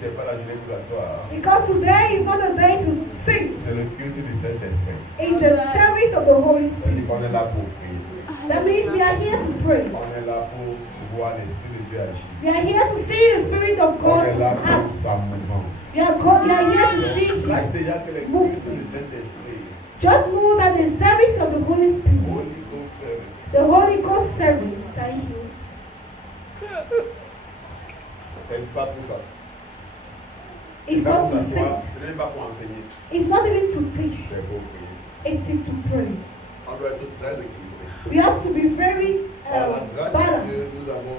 c'est pas la journée pour la gloire. Because today is not a day to sing. C'est le culte du Saint-Esprit. It's the service of the Holy Spirit. On est là pour prier. That means we are here to pray. On est là pour voir l'Esprit de Dieu agir. We are here to see the Spirit of On God est là act. pour sa mouvance. We are here to see. Sache déjà que le culte du Saint-Esprit, Just know that the service of the Holy Spirit, Holy Ghost service, the Holy Ghost service, thank you. c'est pas pour ça. It's Pas not pour to s'asseoir, sing. ce n'est même pas pour enseigner, It's not even to preach. c'est pour prier. It is to pray. On doit être très équilibré. We have to be very Par la grâce de balanced. Dieu, nous avons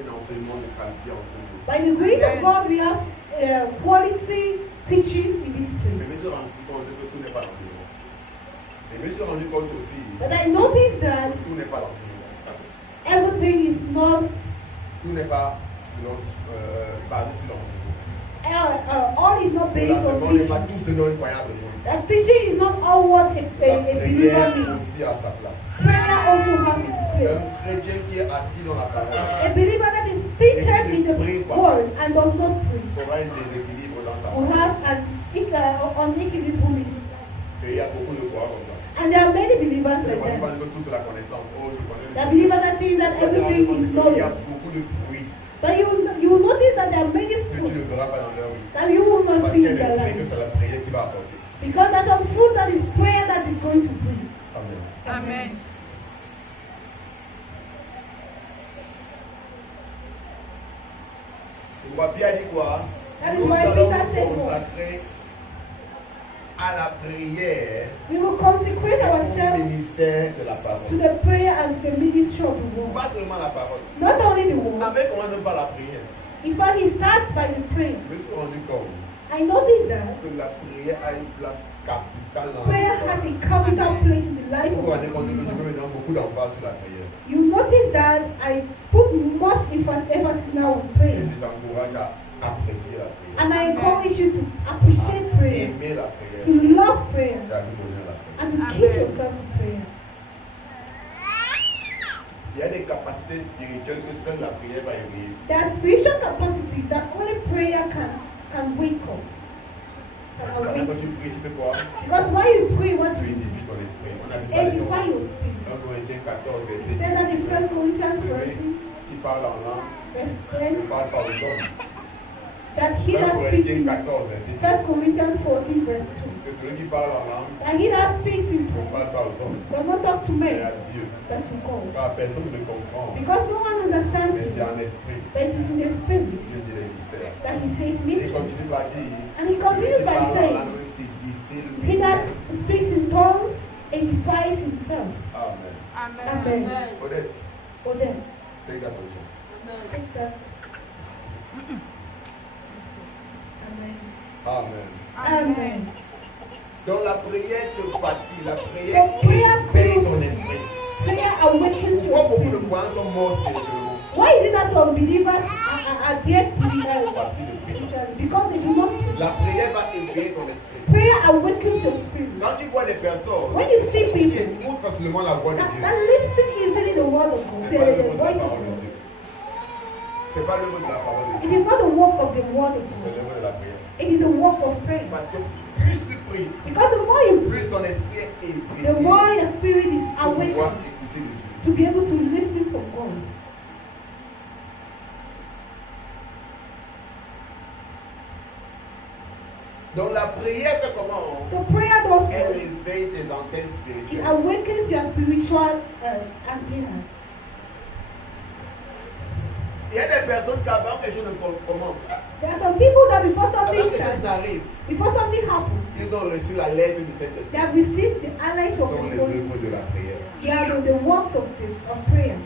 un enseignement de qualité enseigné. By the grace of God, we have quality teaching in this Je place. me suis rendu compte que tout n'est pas l'enseignement. Je me suis rendu compte aussi But I noticed that que tout n'est pas l'enseignement. everything is not, Tout n'est pas basé sur l'enseignement. all is not based on L'enseignement n'est pas teaching. tout ce dont il croyait besoin. That teaching is not all what a La believer prière needs. aussi à sa place. Prayer also has its place. Un chrétien qui est assis dans la parole A believer that is seated in the word and does not pray aura un déséquilibre dans sa will parole. have an unequilibrium. Et il y a beaucoup de croix comme ça. And there are many believers Je ne like pense pas that. que tout c'est la connaissance. Oh, je connais The believers that think that everything is Il y a knowledge. beaucoup de fruits But you will notice that there are many que tu fruits ne verras pas dans leur vie. that you will not Parce see qu'il y in a their des fruits que life. c'est la prière qui va apporter. Because there's some fruit that is prayer that is going to bring. Amen. Amen. Tu vois, Pierre dit quoi? That is Nous why allons Peter said nous what? consacrer à la prière We will consecrate au ourselves ministère de la to parole. the prayer and the ministry of the word. Pas seulement la parole. Not only the word. Avec commence même par la prière. In fact, he starts by the prayer. Je me suis rendu compte I noticed that que la prière a une place capitale dans prayer la has vie. a capital place in the life Vous vous of rendez compte que je mets the believer. maintenant beaucoup d'emphase sur la prière. You notice that I put much emphasis now on Et prayer. je t'encourage à apprécier la prière. And I encourage you to appreciate prayer, Aimer la prière. to love prayer, Et à lui donner la prière. and to keep yourself to prayer. Il y a des capacités spirituelles que seule la prière va éveiller. There are spiritual capacities that only prayer can wake up. Can Pendant awaken. que tu pries, tu fais quoi? Because when you pray, what Tu you do, édifies ton esprit. On a dit ça edify dans your spirit. 1 Corinthiens 14, It verset says that in 1 Corinthians 10. 14, Qui parle en langue, verse ne 10, parle pas aux hommes. that he 1 that speaks Corinthiens in 14, verset 10. 1 Corinthians 14, verse 2, Que celui qui parle en langue that he that speaks in ne tongues parle pas aux hommes, does not talk to mais à men, Dieu. but to God. Car personne ne comprend. Because no one understands Mais c'est him, en esprit. but it is in the spirit Dieu dit les mystères. that he says Il mystery. continue par dire, And he continues celui qui by parle en saying, langue s'édifie he lui. that speaks in tongues edifies himself. Amen. Amen. Odette, For them. take that position. Take that. Amen. Amen. Amen. Donc la prière te fatigue, la prière The prayer éveille ton esprit. Prayer awakens Pourquoi your beaucoup de spirit. croyants sont morts spirituellement? Why is it that some believers are yet to be Parce qu'ils ne prient pas. because they do not pray? La prière va éveiller ton esprit. Prayer awakens your spirit. Quand tu vois des personnes When you see qui people écoutent facilement la voix de that Dieu, listen easily the word of God, c'est pas the l'œuvre de la voice of parole de God. Dieu. C'est pas l'œuvre de la parole de It Dieu, is not the work of the word of c'est God. l'œuvre de la prière. It is the work of prayer. Parce que plus tu pries, Because the more you pray, plus ton esprit est the éveillé more your spirit is pour pouvoir awakened écouter de Dieu. to be able to listen from God. Donc la prière fait comment? So prayer does Elle what? éveille tes antennes It spirituelles. awakens your spiritual antenna. Il y a des personnes qui avant que je ne commence, There are some people that before avant something que ça starts, n'arrive, before something happens, ils ont reçu la lettre du they Saint-Esprit. have received the allies Ce of sont the les Holy œuvres de la prière. Spirit. They are the works of prayer.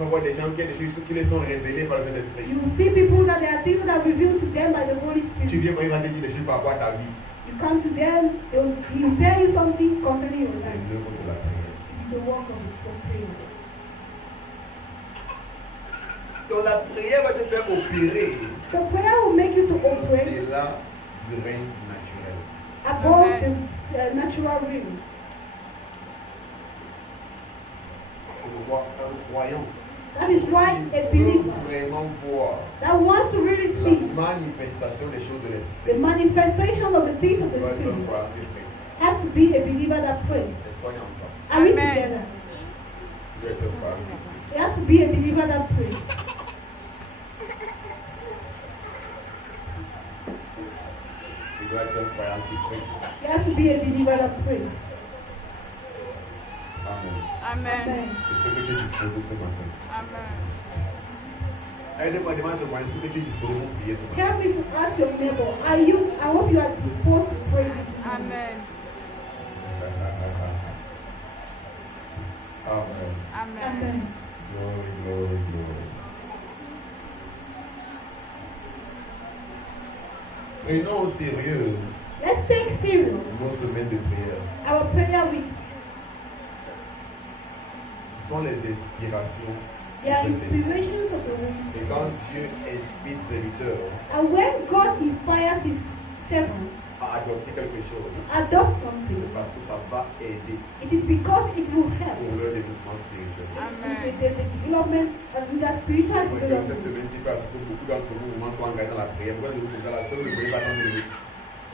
On voit des gens qui les sont révélés par le Saint-Esprit. You see people that there are things that are revealed to them by the Holy Tu Spirit. viens quand il va te dire des choses par rapport à ta vie. You come to them, he will tell you something concerning your C'est life. l'œuvre de la prière. It's the work of prayer. Donc la prière va te faire opérer So prayer will make you to operate au-delà du règne naturel. above the natural realm. Je vois un croyant That is why a veut believer vraiment voir that wants to really la see manifestation des choses de the l'esprit. manifestation of the things of the Doit être un Spirit croyant qui prie. has to be a believer that prays. Est-ce qu'on est ensemble? Are we Amen. together? Doit être un croyant qui prie. It has to be a believer that prays. Il doit être un croyant qui prie. It has to be a believer that prays. Amen. Amen. Amen. C'est ce que tu es disposé ce matin. Amen. Aide-moi, demande au moyen que tu es disposé pour prier ce matin. Help me to ask your neighbor, I hope you are disposed to pray this morning. Amen. Amen. Amen. Amen. Glory, glory, glory. Prenons au sérieux Let's take serious nos domaines de prière. our prayer week. Ce sont les inspirations. They are de cet esprit. inspirations of the Holy Et Spirit. quand Dieu inspire serviteur And when God inspires his servant à adopter quelque chose, to adopt c'est something, parce que ça va aider it is because it will help pour leur développement spirituel. Amen. with the development and with the spiritual Moi, cette development. semaine-ci, parce que beaucoup d'entre vous vraiment sont engagés dans la prière. Pourquoi vous êtes là? Seul le prière pas dans le minutes.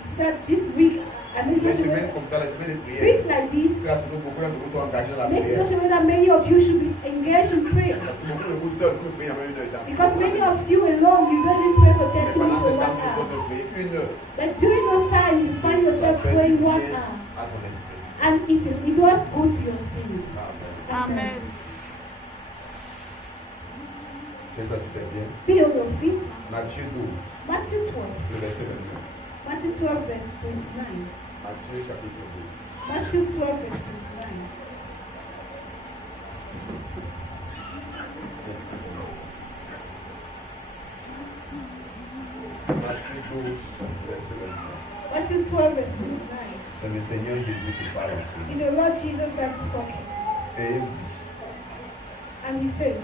So that this week, I mean, Les semaines comme ça, les semaines de prière, weeks like this, parce que beaucoup d'entre vous sont engagés dans la make prière. sure that many of you should be engaged in prayer. Parce que beaucoup de vous seuls, vous priez en une heure de temps. Because many of you alone, you don't pray for 10 Mais pendant minutes ce or temps, 1 vous hour. pouvez prier une heure. But during those times, you find Ça yourself fait du praying 1 bien hour. à ton esprit. And it was good to your spirit. Amen. Amen. J'espère que c'était bien. Be on your feet. Matthieu 12, Matthew 12. le verset 29. Matthew 12, verse 29. Matthieu chapitre 12. Matthew 12, verse 29. Matthieu 12, verset 29. Matthew 12, verse 29. C'est le Seigneur Jésus qui parle ici. In the Lord Jesus Christ talking. Et And he says,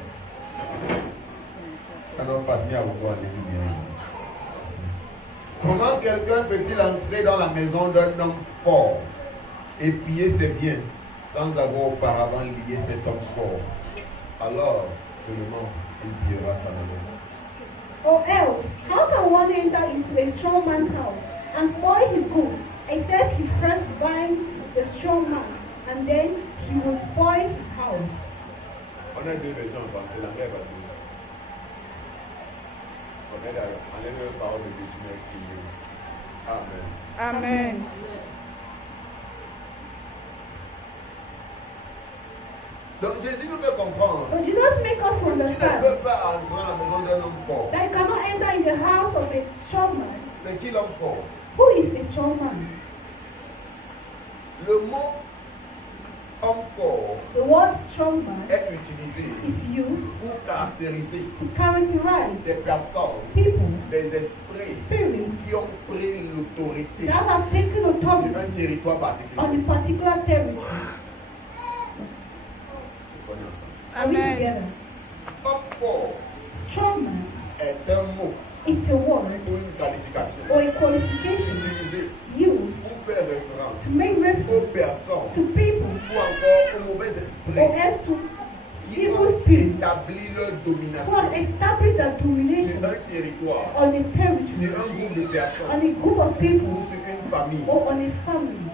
alors, Fatmi a beaucoup allé du bien. Comment quelqu'un peut-il entrer dans la maison d'un homme fort et piller ses biens sans avoir auparavant lié cet homme fort? Alors, seulement, il pillera sa maison. or else, how can one enter into a strong man's house and spoil his goods, except he first bind the strong man, and then he will spoil his house? On a deux versions en français, l'anglais va dire. On est en les paroles de Dieu, tu m'exprimes. Amen. Amen. Donc Jésus nous fait comprendre. So Jesus make us Tu ne understand peux pas entrer dans la maison d'un homme fort. that you cannot enter in the house of a strong man. C'est qui l'homme fort? Who is a strong man? Le mot homme fort The word strong man est utilisé is used pour caractériser to characterize des personnes, people, des esprits spirits, qui ont pris l'autorité that have taken sur authority un territoire on particulier. a particular territory. Are we Amen. together? Homme fort Strong man est un mot is a word ou une qualification or a qualification utilisé used pour faire référence to make aux reference personnes to people ou encore aux mauvais or esprits else to qui evil ont spirits établi leur who domination have established their sur domination un territoire, on a sur territory, un groupe de on personnes a group of ou people sur une famille. or on a family.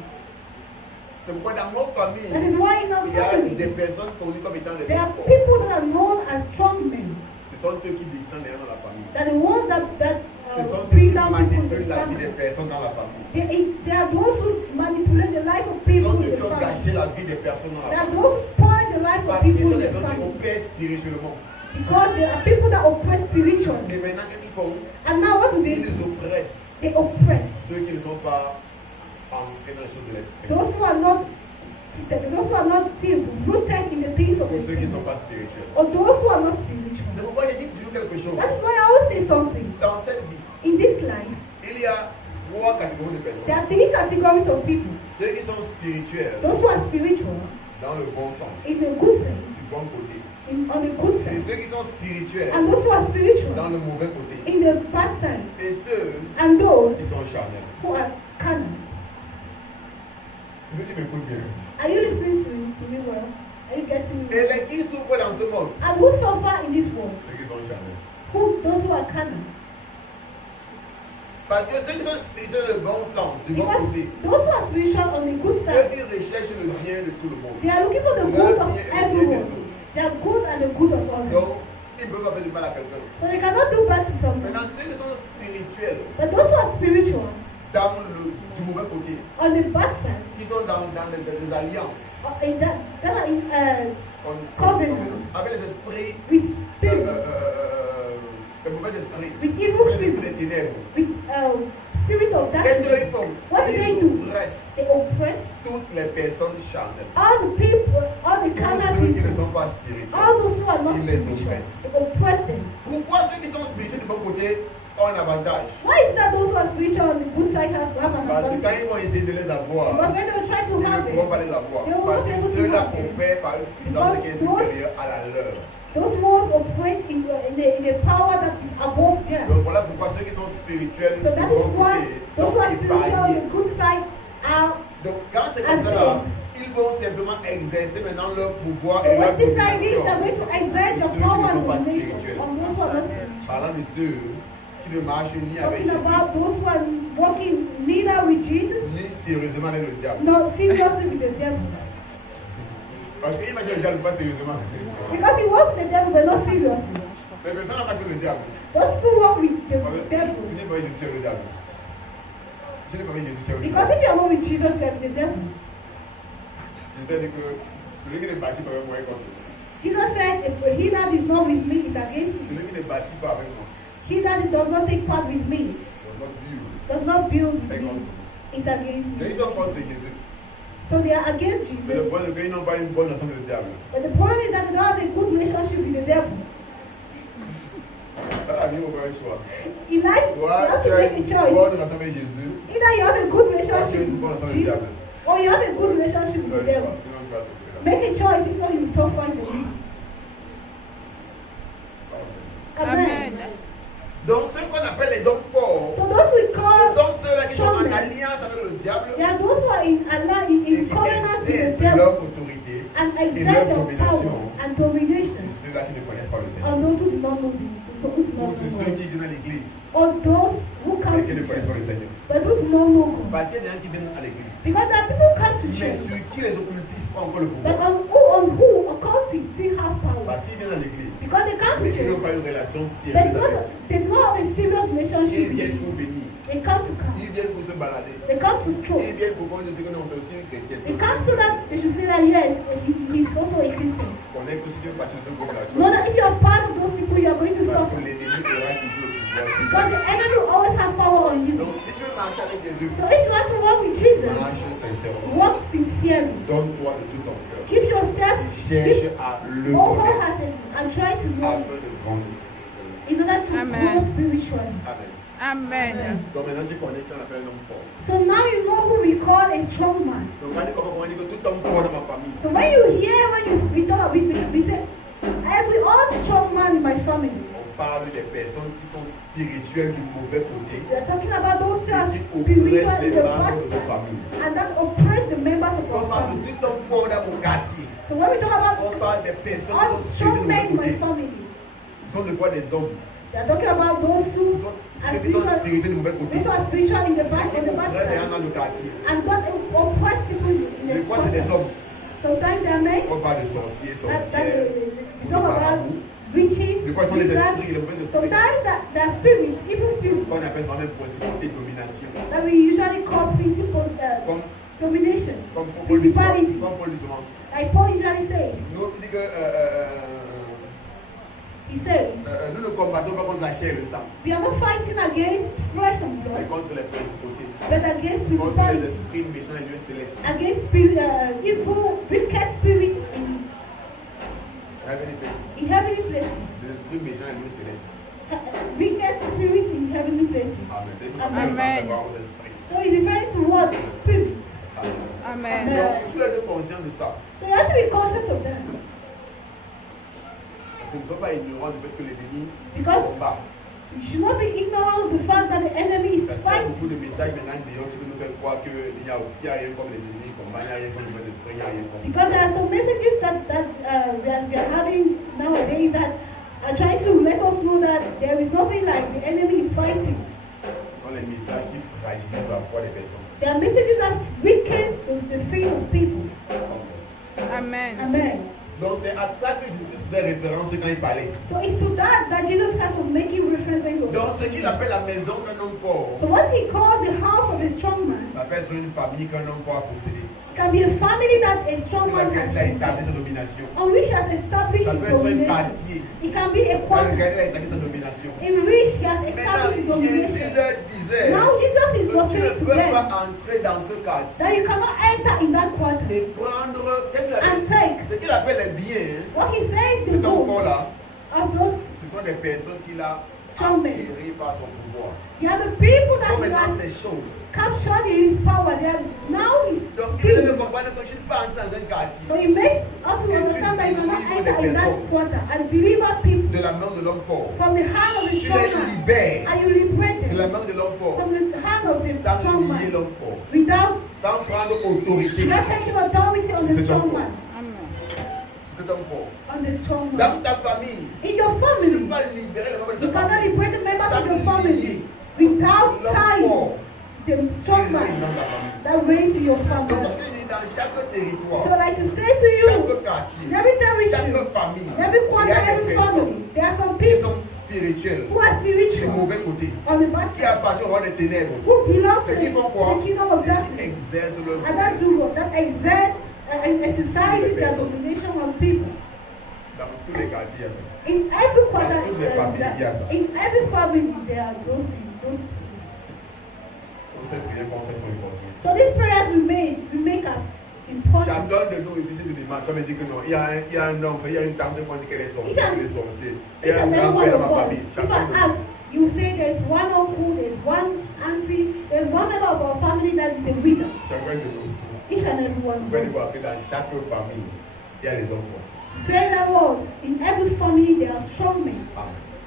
C'est pourquoi dans nos familles, That is why in our il y a des family personnes connues comme étant les there are hommes forts. people that are known as strong men. Ce sont eux qui descendent derrière dans la famille. That the ones that Ce sont eux bring qui down people in manipulent the la vie des family. personnes dans la famille. They are those who manipulate the life of Ce people sont in eux the qui ont family. gâché la vie des personnes dans They la are famille. those who spoil the life of Parce qu'ils people sont in les the gens qui family. opèrent spirituellement. Because there are people that oppress spiritually. Et maintenant, qu'est-ce qu'ils font? And now what do they Ils do? oppressent They oppress ceux qui ne sont pas entrés dans les choses de l'esprit. those who are not still rooted in the things of Pour the ceux qui ne spirit, sont pas spirituels. or those who are not C'est spiritual. pourquoi j'ai dit toujours quelque chose. That's why I always say something. Dans cette vie, In this life, il y a trois catégories de there personnes. are three categories of people. Ceux qui sont spirituels Those who are spiritual dans le bon sens, in a good sense, du bon côté. on the good Et sense, ceux qui sont spirituels and those who are dans spiritual le mauvais côté. in the bad sense, Et ceux and those qui sont charnels. who are carnal. Est-ce que tu m'écoutes bien? Are you listening to me well? Are you getting me? Et les qui souffrent dans ce monde, And who suffer this world. Ceux qui sont charnels. Those who are carnal. Parce que ceux qui sont spirituels dans le bon sens, du bon Because côté, those who are spiritual on the good eux side, ils recherchent le bien de tout le monde. they are looking for the good of everyone. They are good and the good of others. Donc, ils ne peuvent pas faire du mal à quelqu'un. So they cannot do bad to someone. Maintenant, ceux qui sont spirituels, But those who are spiritual, dans du mauvais côté, on the bad side, qui sont dans des alliances, that are in covenant avec les esprits, with spirit, les mauvais esprits, with evil les esprits spirit, des ténèbres. with spirit of Qu'est-ce darkness. qu'ils font? What do they Ils do? oppressent They oppress toutes les personnes charnelles. all the people, all the Tous carnal ceux qui ne people, sont pas spirituels. all those who are not Ils les spiritual. oppressent. They oppress them. Pourquoi ceux qui sont spirituels du bon côté ont un avantage? Why is that those who are spiritual on the good side have an Parce que quand advantage? ils vont essayer de les avoir, Because when they try to ils ne have pourront it, pas les avoir. They will Parce not be que able to ceux-là have it. opèrent par une puissance qui est supérieure à la leur. those ones operate in a power that is above theirs. Donc voilà pourquoi ceux qui sont spirituels So du that is bon why côté those sont who are spiritual on épargnés. the good side are. Donc quand c'est comme ça là, ils vont simplement exercer maintenant leur pouvoir So et leur what this like is, domination. they're going to exert the Ceux qui power ne and sont pas domination spirituels. on those who are not spiritual. Parlant de ceux qui ne marchent ni avec Talking Jésus, about those who are walking neither with Jesus ni sérieusement avec le diable. nor seriously with the devil. Parce qu'il imagine le diable pas sérieusement. Because he walks with the devil but not seriously. Mais personne n'a pas fait le diable. Those people walk with the Si devil. je n'ai pas Jésus, tu es le diable. Si je n'ai pas Jésus, tu es le Because diable. if you are not with Jesus, you are with the devil. Je t'ai dit que celui qui n'est bâti pas avec moi est contre moi. Jesus said, if he that is not with me is against me. Celui qui n'est bâti pas avec moi He that does not take part with me, does not build. does not build with me, is against Mais me. ils sont contre Jésus. So they are against Mais le Jesus. problème c'est qu'ils n'ont pas une bonne relation avec le diable. But the problem is that they don't have a good relationship with the devil. Ça la vie au bon choix. He likes, you Soit have tu to as make a une choice. bonne relation avec Jésus, Either you have a good soit tu as relationship une bonne relation with avec le Jesus, diable. or you have a good relationship with the Le devil. choix, sinon tu vas sortir. Make a choice if not you suffer in the end. Amen. Donc ceux qu'on appelle les hommes forts, So those we ce call sont ceux-là qui sont en strong men. alliance avec le diable They are those who are in et in qui covenant with the exercent devil leur autorité. and et exert leur their domination. power and domination C'est ceux-là qui ne connaissent pas le Seigneur. on those who do not know the who do Ou not c'est know ceux God. qui viennent à l'église Or those who come et to qui ne connaissent pas le church Seigneur. but who do not know God. Parce qu'il y a des gens qui viennent à l'église. Because there are people who come to Mais church sur qui les occultistes ont encore le but pouvoir. on who occultists still have power. Parce qu'ils viennent à l'église. Because they come to Mais ils n'ont church pas une relation but sérieuse avec Dieu. they do not have a serious Ils relationship with viennent you. pour venir. They come to come. Ils viennent pour se balader. They come to Ils stroll. viennent pour qu'on dise que non, c'est aussi une chrétienne. They come so that they should say that yes, he's also a Christian. On est que si tu veux partir de ce groupe-là, tu Know vois. that if you are part of those people, you are going to Parce suffer. que l'ennemi aura toujours le pouvoir. Because the enemy will always have power on you. Donc si tu veux marcher avec Jésus, So if you want to walk with Jesus, marche sincèrement. walk sincerely. Donne-toi de tout ton cœur. Keep yourself Cherche à le connaître wholehearted and try to know afin de grandir. in order to Amen. grow spiritually. Amen. Amen. Donc maintenant tu connais qu'on appelle un homme fort. So now you know who we call a strong man. Donc quand on dit que tout homme fort dans ma famille, So when you hear, we talk, we say, every all strong man in my family. on parle des personnes qui sont spirituelles du mauvais côté We are talking about those who are et qui spiritual oppressent in les the membres bad de nos side familles. and that oppress the members of On our parle family. de tout homme fort dans mon quartier. So when we talk On about parle des personnes all qui sont strong men in my spirituelles du mauvais côté. family, Ils sont des fois des hommes. we are talking about those Ils who sont are ceux qui sont spiritual, spirituels du mauvais côté. those who are spiritual in the bad, Qui on the bad oppressent les gens side dans le quartier. and don't oppress people in Des the fois c'est des bad hommes. side. Sometimes they are men. On parle de sorciers, That sorcières. we talk about witches, Des fois ils sont les wizards. esprits, les mauvais esprits. Sometimes that spirits, evil spirits, Qu'on appelle ça même principauté domination. that we usually call principal Comme domination, Paul dit souvent. principality. Comme Paul dit souvent. Like Paul usually says. Nous, il dit que He says, nous ne combattons pas contre la chair et le sang, we are not fighting against flesh and mais blood, contre les principautés, but against contre les principalities, esprits méchants et lieux célestes. against evil, wicked spirits Heavenly places. in heavenly places, Des esprits méchants et lieux célestes. wicked spirits in heavenly places. Amen. Dès que Amen. nous parlons d'avoir aux esprits. So he's referring to what? Spirits. Amen. Amen. Donc, tu es conscient de ça. So you have to be conscious of that. Parce que nous ne sommes pas ignorants du fait que l'ennemi Because combat. you should not be ignorant of the fact that the enemy is Parce qu'il y a fighting. beaucoup de messages maintenant dehors qui veulent nous faire croire qu'il n'y a rien comme les ennemis combattent, il n'y a rien comme les mauvais esprits, il n'y a rien comme. Because there are some messages that we are having nowadays that There is nothing like the enemy is fighting. Dans les messages qui fragilisent la foi des personnes. There are messages that weaken the faith of people. Amen. Amen. Donc c'est à ça que Jésus faisait référence quand il parlait. So it's to that Jesus Christ was making reference to. Donc ce qu'il appelle la maison d'un homme fort, So what he calls the house of a strong man, ça peut être une famille qu'un homme fort a possédée. can be a family that a Sur strong man laquelle il a has établi sa domination. on which has established Ça his peut être un domination. quartier It can be a dans quarter lequel il a établi sa domination. in which he has Maintenant, established his Jésus domination. leur disait Now Jesus is que tu ne saying to peux them pas entrer dans ce quartier that you cannot enter in that quarter et prendre, qu'est-ce qu'il and appelle? take. Ce qu'il appelle les biens, What he says to cet homme those fort-là, of those ce sont des personnes qu'il a Strong men. acquérées par son pouvoir. they are the people Ce that sont he maintenant has ces choses. captured in his power. They are now his Donc il devait people. comprendre que tu ne peux pas entrer dans un quartier So he makes us to understand that you cannot enter in that quarter and deliver people de la main de l'homme fort. from the hand of the Tu strong les man. libères And you liberate de la them main de l'homme fort from the hand of the sans strong lier man l'homme fort, without sans prendre autorité. not taking authority on the C'est strong un man, Amen. Cet homme fort. on the strong man. Dans ta famille, In your tu ne family, peux pas libérer les membres de you ta cannot famille. liberate the members Sans of your lier family without l'homme tying fort the qui strong règne man dans la famille. that reigns in your Donc, family. comme je dis, dans chaque So territoire, like to say to you, chaque quartier, in every territory, chaque famille, every il y quarter, a des every personnes family, there are some qui people sont spirituelles, who are du spiritual mauvais côté, on the bad qui side, appartiennent au roi des ténèbres, who belong to ceux qui font quoi? the kingdom of Qui darkness. exercent leur And that do what? That exert and exercises their domination on people. dans tous les quartiers. In every quarter, Dans toutes les familles, il y a ça. in every family, there are those things. Toutes ces prières qu'on fait sont importantes. So these prayers we make are important. Chacun de nous ici, si tu demandes, tu vas me dire que non, il y a un oncle, il y a une tante qui dit qu'elle est sorcière, qu'elle est sorcière. Il y a un grand-père dans ma famille. If Chacun I de ask, nous. you say there's one uncle, there's one auntie, there's one member of our family that is a wizard. Chacun de nous. Each and every one Vous of pouvez them. voir que dans chaque famille, il y a les hommes forts. Say that word. In every family, there are strong men.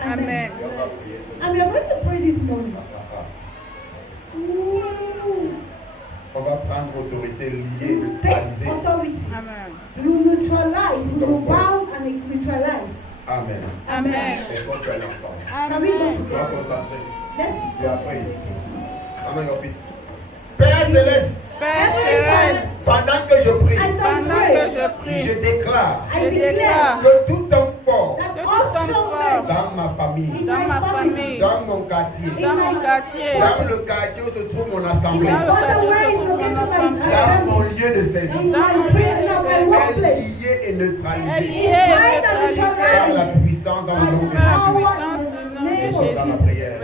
Amen. Et on va prier ce And we are going to pray this morning. Ooh. On va prendre autorité liée, You take neutralisée. authority. Amen. You neutralize, you bound and neutralize. Amen. Amen. Et quand tu es ensemble, Can we go Amen. tu to dois pray? concentrer. Let's Et après, Amen, your feet. Père Céleste, Père céleste, pendant que je prie, as I pendant pray, que je je prie, déclare I je declare déclare que tout homme fort that que tout all homme strong fort men dans ma famille, dans ma famille, dans mon quartier, dans mon quartier, dans le quartier où se trouve mon assemblée, dans le quartier où se trouve mon assemblée, dans mon lieu de service, dans mon lieu de service, est lié et est neutralisé lié et par neutralisé la puissance dans le nom de par la Jésus. puissance du nom de Dans Jésus. la prière.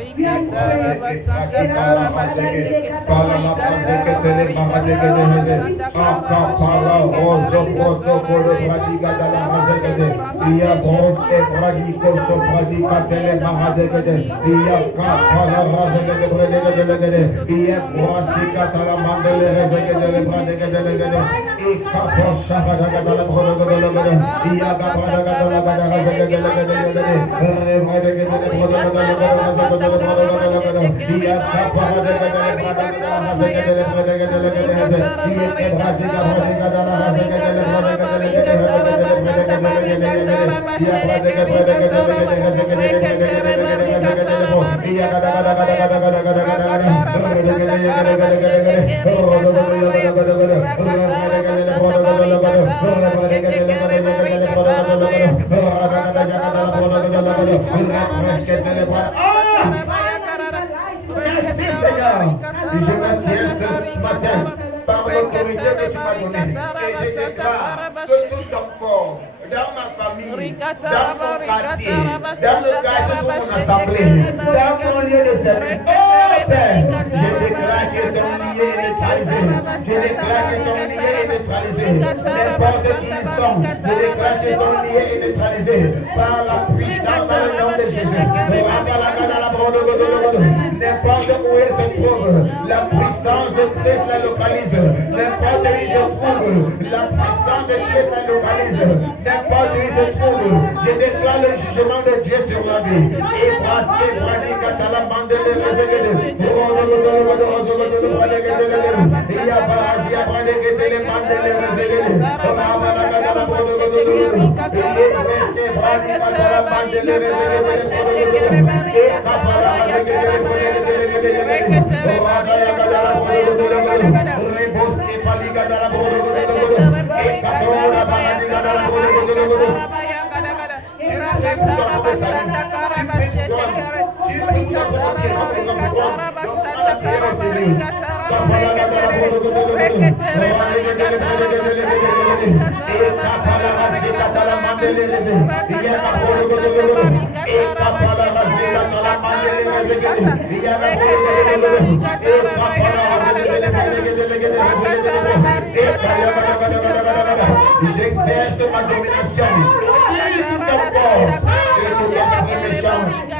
Par l'autorité que tu m'as donnée, et je déclare que tout homme fort dans ma famille, dans mon quartier, dans le quartier de mon assemblée, dans mon lieu de service, oh Père, je déclare qu'ils sont liés et neutralisés. Je déclare qu'ils sont liés et neutralisés. N'importe qui ils sont, je déclare qu'ils sont liés et neutralisés par la puissance dans le nom de Jésus. N'importe où ils se trouvent, la puissance de Christ les localise. N'importe où ils se trouvent, la puissance de Christ les localise. N'importe où ils se trouvent, je déclare le jugement de Dieu sur la vie. Et brassé, bradi, katala, mandele, rezegede. J'exerce ma domination.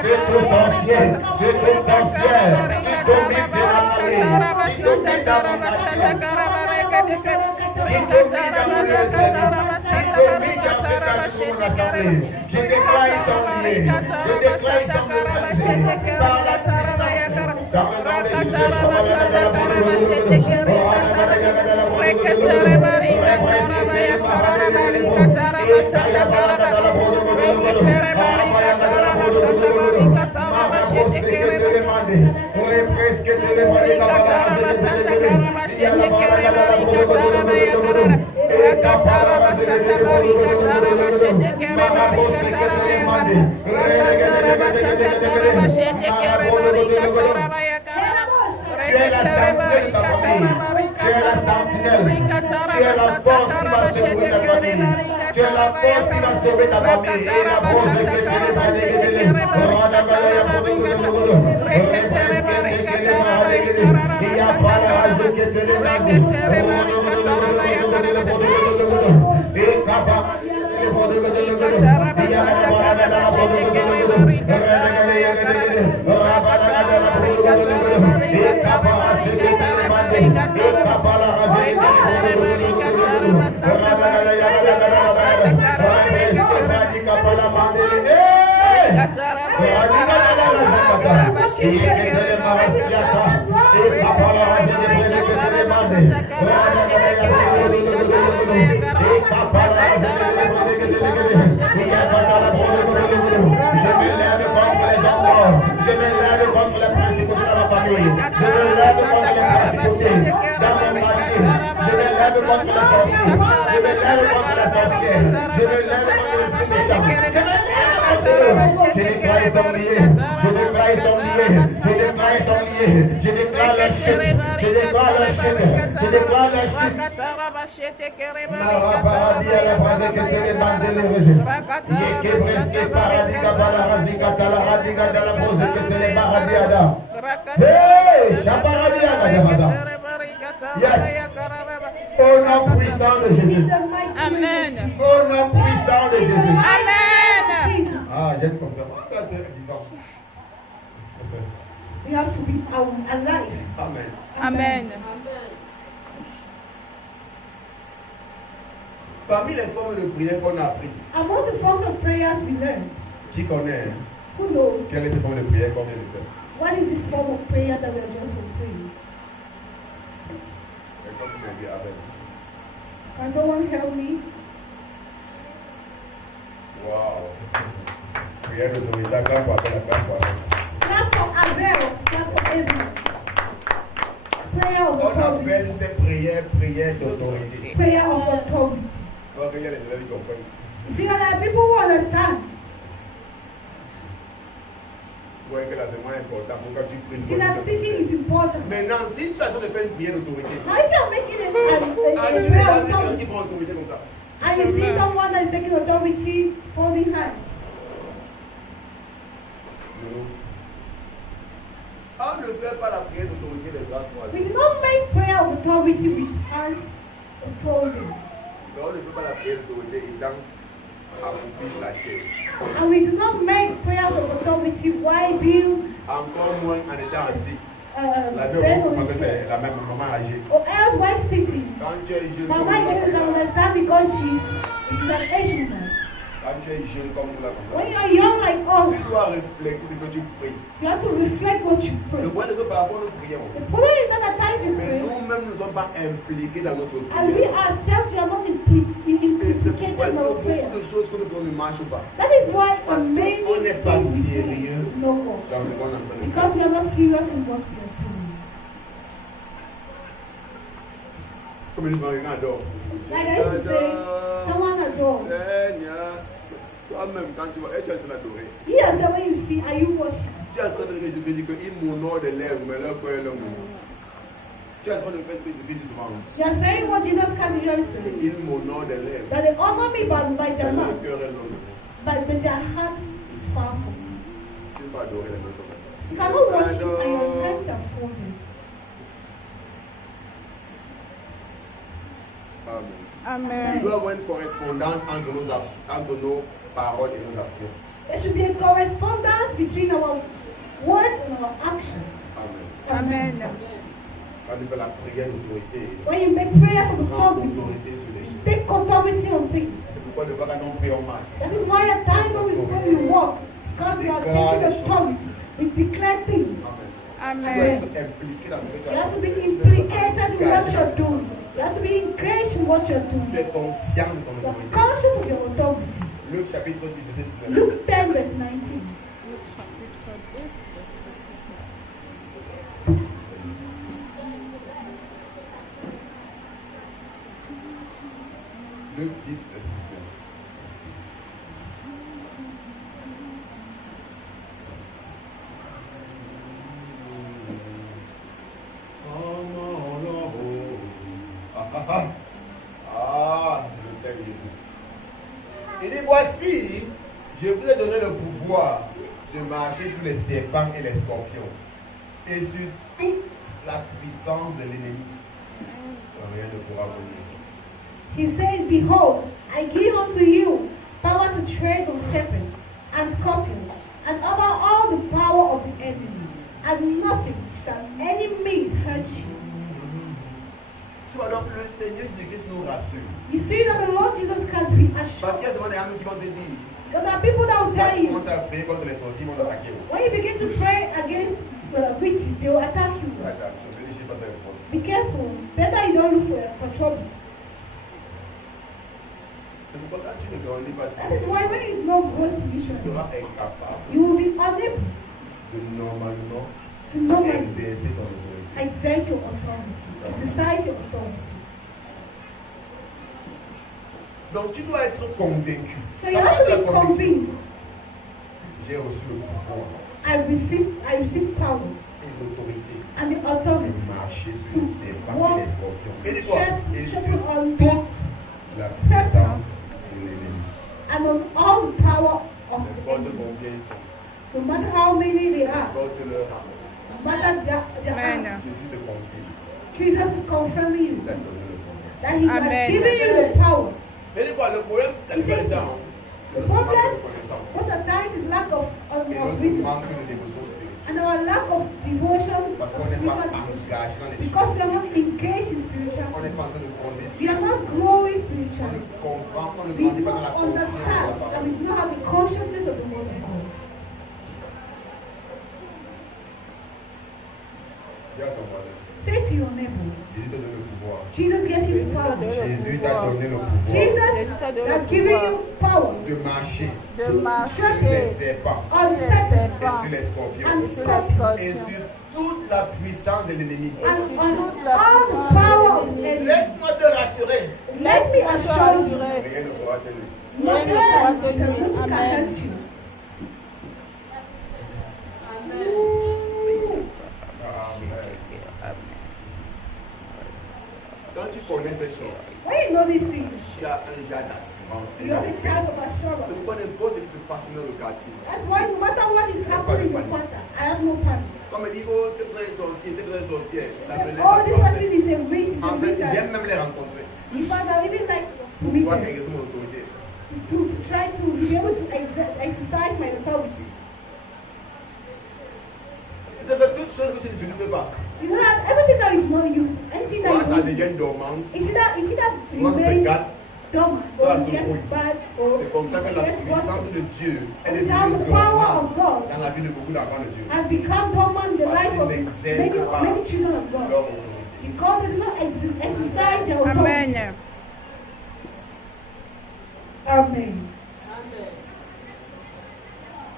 C'est trop sorcier, c'est trop sorcière, c'est trop je déclare ton lié, je déclare ton par la Au nom puissant de Jésus. Amen. Au nom puissant de Jésus. Amen. Ah, j'ai une confiance. We have to be alive. Amen. Amen. Parmi les formes de prière qu'on a apprises, Among the forms of prayers we learn, qui connaît who knows quelle est cette forme de prière qu'on vient de faire? what is this form of prayer that we are just praying? Quelqu'un qui m'a dit avec. Can someone help me? Wow. Prière d'autorité, la grande parole, la grande parole. Clap for Abel, clap for Ezra. Prayer of On authority. appelle ces prières prières d'autorité. Prayer of authority. Donc, il y a les élèves qui comprennent. You see, there are people who understand. Vous voyez que là, c'est moins important. Pourquoi tu pries? See, that teaching is important. Maintenant, si tu as besoin de faire une prière d'autorité, How you can make it a tu prayer es of quelqu'un authority? qui prend autorité comme ça. And you see someone that is taking authority, holding hands. On ne fait pas la prière d'autorité des bras We croisés. do not make prayer of authority with hands folded. On ne fait pas la prière d'autorité étant accroupie la chair. And we do not make prayers of authority while being Encore moins en étant assis. La bent même on maman, the c'est chair. la même maman âgée. Or else while sitting. Quand tu es jeune Mama comme is nous là, understand because she's an Asian man. quand tu es jeune comme nous là, When you are young like us, tu dois réfléchir ce que tu pries. you have to reflect what you Le pray. point est que parfois nous prions. The problem is that at times you Mais pray, nous-mêmes ne sommes pas impliqués dans notre and we prière. ourselves we are not Et complicated pourquoi est-ce our que prayer. beaucoup de choses que nous faisons ne marchent pas. That is why Parce many qu'on n'est pas things we do sérieux no more. dans ce qu'on est en train de Because faire. we are not serious in what we are doing. Comme ils disent, quelqu'un adore. Like I used to say, someone adore. Seigneur, toi-même, quand tu vois, et tu es en train d'adorer. Here, the way you see, are you worshiping? Tu es en train de dire qu'ils m'honorent des lèvres, mais leur cœur est leur nom. Tu es en train de faire ce que je dis souvent. You are saying what Jesus Christ usually says. Ils m'honorent des lèvres, That they honor me by mais their leur mouth, cœur est leur nom. but their heart is far from me. Tu ne peux pas adorer les autres. You cannot worship and your hands are folded. Amen. Il Amen. doit y avoir une correspondance entre nos paroles et nos actions. There should be a correspondence between our words and our actions. Amen. Amen. Quand tu fais la prière d'autorité, When you make prayers of prends authority, autorité sur les you choses. take authority on things. C'est pourquoi ne pas quand on prie en marche. That is why at times when we walk, because we are taking authority, we declare things. Amen. Tu Amen. dois être impliqué dans ce que tu You as have to be fait. implicated in what you're doing. You have to be engaged in what you're Tu doing. es conscient de ton You are autorité. conscious of your authority. Luc chapitre 17. Luke 10 verse 19. Luc 10, je t'aime, Jésus. Il dit, voici, je vous ai donné le pouvoir de marcher sur les serpents et les scorpions et sur toute la puissance de l'ennemi. Rien ne pourra vous nuire. He says, Behold, I give unto you power to tread on serpents and scorpions, and over all the power of the enemy, and nothing shall any means hurt you. Tu vois donc, le Seigneur Jésus-Christ nous rassure. You see that the Lord Jesus Christ be Parce qu'il y a assured. souvent des amis qui vont te dire, Because there are people that will quand tell tu you, commences à prier contre les sorciers, ils vont t'attaquer. when you begin to pray against witches, they will attack you. Attention, vérifie pas tes réponses. Be careful. Better you don't look for trouble. C'est pourquoi quand tu ne grandis pas, That is why when you know growth tu vision, seras incapable you will be unable de normalement to normally exercer ton autorité. exert your authority, exercise your authority. Donc tu dois être convaincu. So you have to be convinced. J'ai reçu le pouvoir I receive power et l'autorité and the de authority marcher sur les serpents et les scorpions. Et dis quoi? Et sur tread on toute la puissance de l'ennemi. and on all the power of the N'importe enemy. combien ils sont, No matter how many they are, n'importe leur âme. no matter their Amen. age, Jésus te confirme. Jesus is confirming you Il t'a donné le pouvoir. that He has Amen. given you the power. Et dis quoi? Le problème, la plupart du temps, c'est The notre manque problem, de connaissance. most of the time, is lack of Et notre wisdom manque de dévotion spirituelle. and our lack of devotion, Parce of qu'on n'est pas spiritual devotion. engagé dans les Because choses. we are not engaged in spiritual On n'est things. pas en train de grandir. We are not growing On ne spiritually. comprend, on ne We grandit do pas dans la not conscience de la understand and parole. we do not have the consciousness of the word of God. Dis à ton voisin, Say to your neighbor, Jésus te donne le pouvoir. Jesus gave you the power. Jésus t'a donné le pouvoir Jesus has given you power de marcher De sur les marcher serpents on les serpents et serpents sur les scorpions and et sur les scorpions et scorpions. sur toute la puissance de l'ennemi. and on all the power of the enemy. Laisse-moi te rassurer. Let me assure you, Rien ne pourra te nuire. nothing Rien ne pourra te can nuire. Amen. hurt you. Amen. Quand tu connais ces choses, When you know these things, tu as un genre d'assurance. you have this kind of C'est assurance. pourquoi n'importe ce qui se passe dans le quartier. That's why no matter what is happening in the quarter, I have no panic. Comme dit, oh, t'es très sorcier, t'es très sorcière. Ça me laisse Oh, this person penser. is a witch, is a En fait, j'aime wizard. même les rencontrer. In fact, I even like to Pour meet pouvoir them, exercer mon autorité. to try to be able to exercise my authority. C'est que toute chose que tu n'utilises pas, You know that everything that is not used, anything soit that ça is devient used, dormant, it's either soit ça se remains gâte. dumb or it gets bad or C'est comme ça que la it gets puissance worse. de Dieu, elle est Without devenue the power dormante of God dans la vie de beaucoup d'enfants de Dieu. has become dormant in the Parce life qu'ils of n'exercent pas many children of God. leur autorité. Because they do not exercise their authority. Amen. Amen.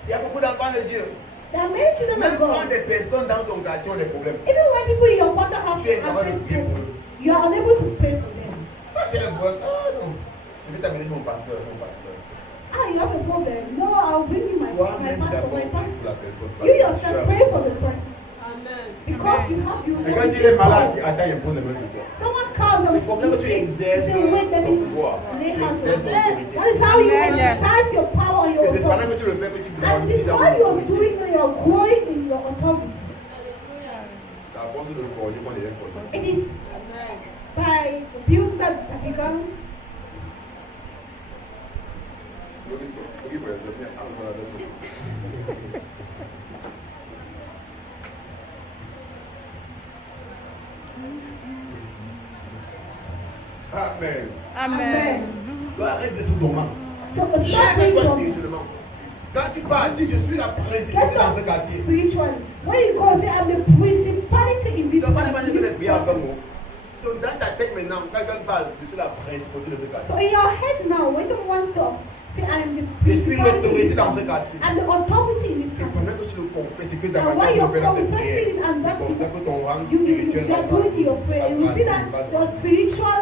Il y a beaucoup d'enfants de Dieu. There are many children Même of quand God. des personnes dans ton quartier ont des problèmes, Even when people in your quarter have tu es capable de prier pour eux. you are unable to pray for them. Ah, tu es le bon. Ah non. Je vais t'amener mon pasteur, mon pasteur. Ah, you have a problem. No, I'll bring you my Toi-même pastor, d'abord, my prie pastor. pour la personne. You yourself pray for the person. Amen. Because you have you. Et quand il est malade, attends, il pose les mains sur toi. Someone comes and Il faut bien que tu exerces say, wait, let ton me pouvoir. lay Tu hands exerces on ton you. autorité. That is how you Amen. exercise your power and your Et c'est pendant authority. que tu le fais que tu And grandis it's dans what you're l'autorité. doing when you're growing in your authority. C'est à force de forger qu'on devient fort. It is by the build that began. Ok, pour les amis, ah, voilà, d'accord. Amen. Amen. Tu arrêtes de tout dormant. So the Lève-toi Lord brings you spirituellement. Quand tu pars, dis je suis la principauté dans ce quartier. spiritually. When you go, say, I'm the principality in Tu this n'as pas l'impression de prier en country. comme mot. Donc dans ta tête maintenant, quand quelqu'un parle, je suis la principauté de ce So quartier. in your head now, when someone talks, say, I'm the Je suis l'autorité principality dans ce quartier. and the authority in this Et country. pendant que tu le confesses, c'est que ta And while manière de you're faire dans tes confessing prières, it and that c'est comme ça que ton rang you spirituel are going to your prayer, you see that va your spiritual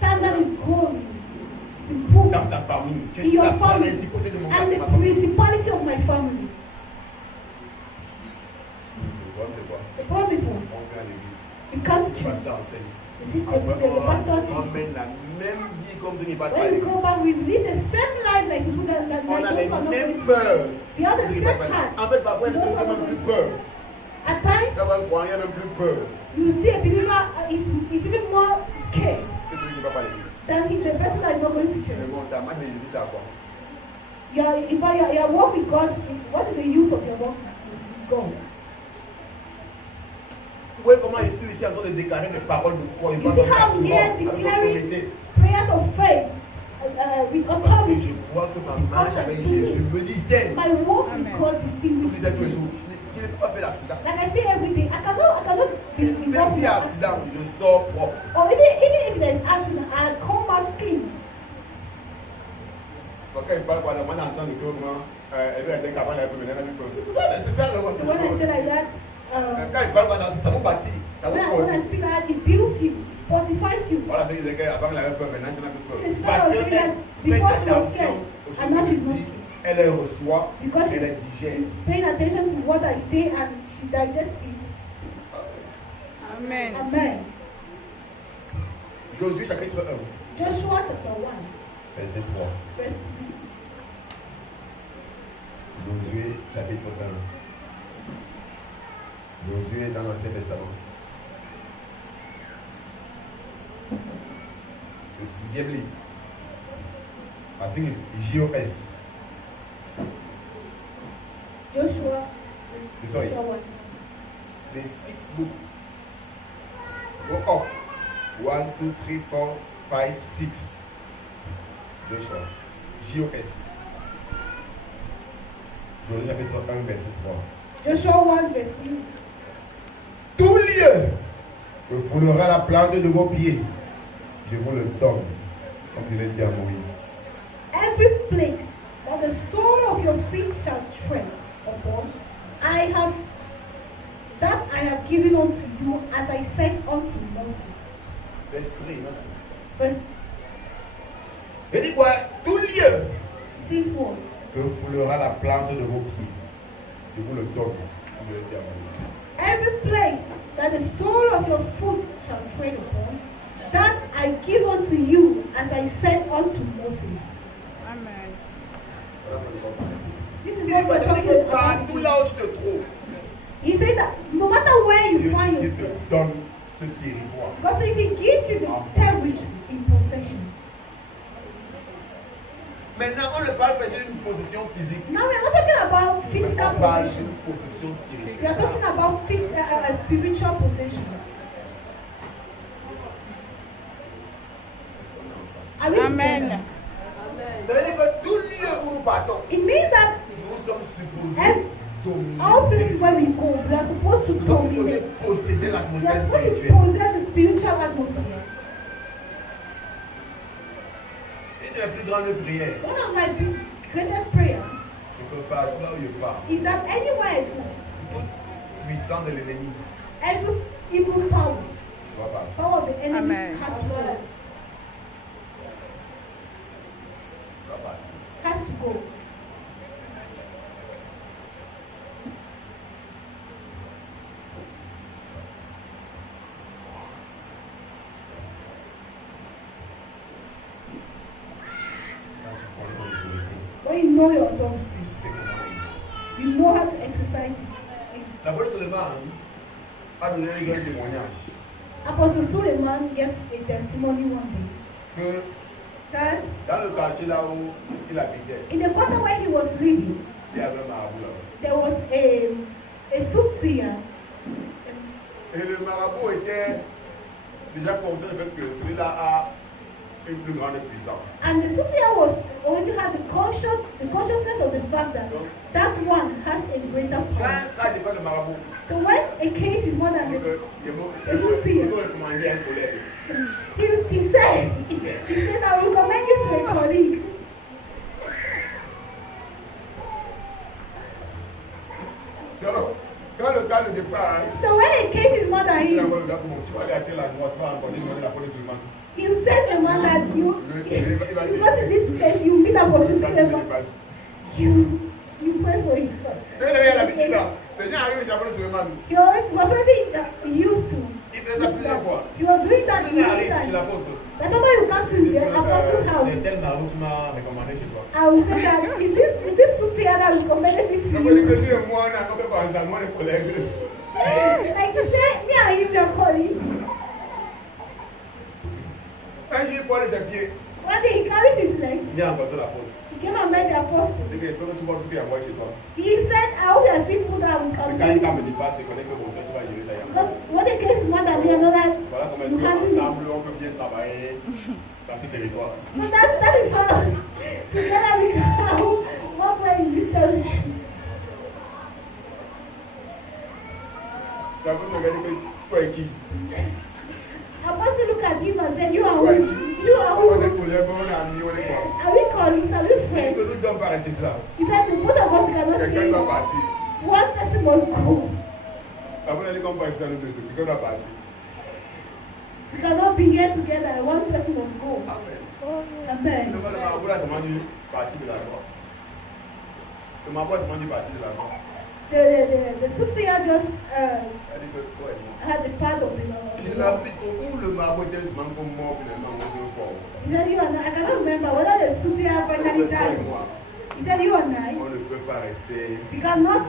standard is growing, improving. dans ta famille. Je In suis la your family, principauté de mon I'm quartier. the ma famille. principality of my family. Le problème, c'est quoi? The problem is what? On vient à l'église. You can't Le change. pasteur enseigne. You see, Après, the pastor on mène la même vie comme ce n'est pas when we go back, we live the same life like people that on a like les those who are not mêmes going. peurs. We have the Ce n'est same pas pareil. heart. En fait, parfois, il y a même plus peur. At times, Quand on croit, il y a même plus peur you see a believer is even more scared que celui qui ne va pas à l'église. than the person that is not going to Mais church. bon, ta marche de l'église, c'est à quoi? You are walk with God. What is the use of your walk with God? Vous voyez comment je suis ici en train de déclarer des paroles de foi et You pas see de how I'm here avec declaring autorité. prayers of faith with Parce que authority. je crois que ma marche avec Jésus me distingue. My walk with Amen. God Je distinguishes disais tous les me. jours, je n'ai pas fait l'accident. Like I say every day, I cannot be Même involved s'il in y a that. accident, je sors propre. Or even if there's accident, I come out clean. Donc quand il parle par la main en train de comment elle veut être capable de mener la vie. C'est pour ça, c'est ça le So when I say like that, quand il parle par la ça vous bâtit, ça vous when I forge. speak like that, it builds you, fortifies you. Voilà, c'est disait qu'avant elle avait peur, maintenant elle n'a plus peur. It's not Parce saying that qu'elle before fait she was attention scared, aux and now choses que she's je not. dis, elle les reçoit, Because elle les digère. she's paying attention to what I say and she digests it. Amen. Amen. Josué chapitre 1, Joshua chapter 1, verset 3. verse Josué chapitre 1. Josué dans l'Ancien Testament. Le 6e livre. I think it's JOS. Joshua Sorry. chapter 1. The 6th book. Go up. 1, 2, 3, 4, 5, 6. Joshua. JOS. Josué chapitre 1, verset 3. Joshua 1 verse 3. Tout lieu que foulera la plante de vos pieds, je vous le donne, comme il est dit à Moïse. Every place that the sole of your feet shall tread upon, that I have given unto you, as I said unto Moses. Verset 3, not Verse il dit quoi? Tout lieu 3. que foulera la plante de vos pieds, je vous le donne, comme il est dit à Moïse. Every place that the sole of your foot shall tread upon, that I give unto you, as I said unto Moses. Amen. This Il is dit what quoi? we're Ça veut dire talking que partout about. là où tu te trouves, He said that no matter where you find Dieu te yourself, donne ce territoire. God says He gives you the territory in possession. Maintenant, on ne parle pas d'une position physique, Now we are not talking about mais physical on parle possession. d'une position We are spirituelle. talking about spiritual possession. Are we Amen. together? Ça veut dire que tout lieu où nous partons, It means that nous sommes supposés all dominer. places where we go, we are supposed to Nous sommes supposés dominate. posséder We are l'atmosphère supposed to spirituelle. possess the spiritual atmosphere. Il mes plus grandes prières, One of my greatest prayers c'est que partout là où je pars, is that anywhere I go, toute puissance de l'ennemi every evil power, doit partir. power of the enemy Amen. has to go. Doit partir. Has to go. Quand tu connais ton autorité, When you know your authority, tu sais comment l'exercer. you know how to exercise it. L'apôtre Suleiman a donné un témoignage Apostle Suleiman gave a testimony one day que that dans le quartier là où il habitait, in the quarter where he was living, il y avait un marabout là-bas. there was a soothsayer. Et le marabout était déjà conscient du fait que celui-là a une plus grande puissance. And the soothsayer was already had the consciousness of the fact that that one has a greater Quand power. il dépend le marabout, So when a case is more than il the, faut recommander à un collègue. he said, I will recommend you to a colleague. Donc, quand le cas de départ, So when a case is more than il him, envoie le gars pour tu vas aller à telle endroit, tu vas encore demander la police Suleiman. he'll send the one that you go to this place, you meet up with this you pray for him. Quand il est à l'habitude là, les gens arrivent, ils appellent Suleiman. He always was something that he used to. Il faisait ça plusieurs fois. He was doing that Quand il many arrive chez times. l'apôtre, But somebody will come to the apostle's house. c'est tel marabout qui m'a recommandé chez toi. I will say that is this soothsayer that recommended it to Donc, il dit que you? lui et moi, on a fait par exemple, moi, les collègues. Like you say, me and him are colleagues. Un jour, il porte ses pieds, One day he carried his legs. il a rencontré l'apôtre. He came and met the apostle. Il dit que j'espère que tu portes tout ce qu'il y a à voir chez toi. He said, I hope there are people that will C'est come quand to il you. me dit pas, c'est qu'on est que mon frère, tu vas gérer ça. Because when the case is more than the other, Voilà comment est-ce you handle it. qu'ensemble, on peut bien travailler dans ce territoire. So that is how together we can work well in this territory. L'apôtre regarde que toi et qui? Apostle look at him and said, you are Ouais. who? You are On est who? collègues, on est amis, on est quoi? Are we colleagues? Are we Il dit friends? que nous ne devons pas rester là. He said, the both of us cannot Quelqu'un stay. doit partir. One person must go. L'apôtre a dit qu'on va rester dans le deux, quelqu'un doit partir. We cannot be here together and one person must go. Amen. Amen. Le marabout là demande une partie de la croix. Le marabout demande une partie de la croix. The soothsayer just Elle dit que toi et moi. had the part of Il the a pris où le marabout était seulement comme mort finalement, on se croit. He said, you and I cannot remember whether the soothsayer finally Toi et died. moi, He said, you and I, on ne peut pas rester. we cannot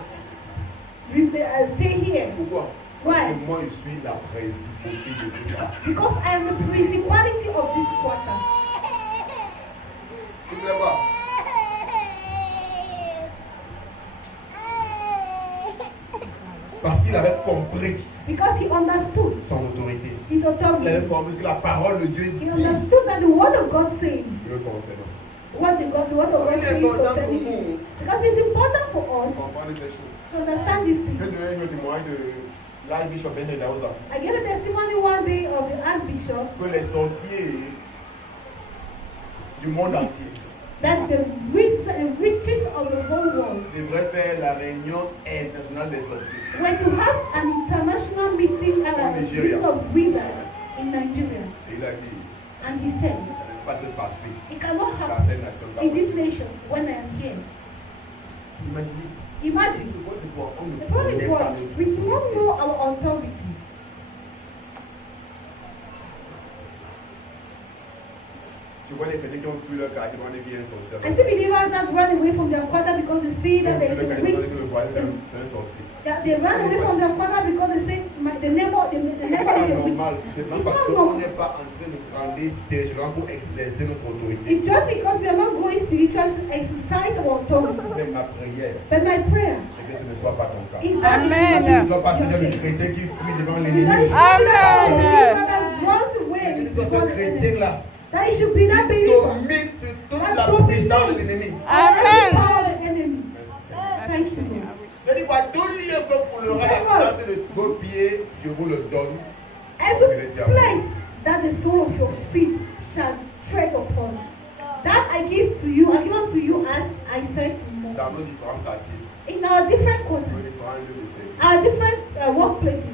stay here. Pourquoi? Why? Parce que moi je suis la principauté de ce quartier. Because I am the principality of this quarter. Tu ne vois pas? Parce qu'il avait compris Because he understood son autorité. his Il avait authority. compris que la parole de Dieu He dit understood that the word of God says le concernant. what the word of God Il est says important pour concerning nous him. Because it's important for us comprendre ces choses. to understand these Je vais things. donner le témoignage de l'archbishop Ben Daouza. I gave a testimony one day of the Archbishop Que les sorciers du monde entier that the witches of the whole world devraient faire la réunion internationale des sorciers. were to have an international meeting Nigeria. of wizards in Nigeria. Et il a dit, And he said, ça ne peut pas se passer it cannot dans happen cette nation. in this nation when I am here. Imaginez, Imagine. c'est quoi? On ne The problem is connaît pas what? notre We do not know our authority. Tu vois les chrétiens qui ont fui leur quartier, on est bien sorcier. I see believers that run away from their quarter because they see that there is a witch. C'est un sorcier. That they run away from their quarter because they say the neighbor C'est is pas a witch. normal. C'est pas It's parce not qu'on normal. n'est pas en train de grandir spirituellement pour exercer notre autorité. It's just because we are not going spiritual to exercise our authority. C'est ma prière. But my prayer C'est que ce ne soit pas ton cas. is that Amen. Tu ne sois pas c'est-à-dire le chrétien qui fuit devant l'ennemi. Amen. That runs away Tu before sois ce the enemy. chrétien-là That it should be that qui believer. domine sur toute la puissance de l'ennemi. Amen. Power of the enemy. Thank you, Lord. C'est-à-dire, tout lieu que pour le rang de vos pieds, je vous le donne. Every place that the sole of your feet shall tread upon, that I give unto you as I said to Moses. Dans nos différents quartiers, In our different nos quarters, différents lieux de service. our different workplaces,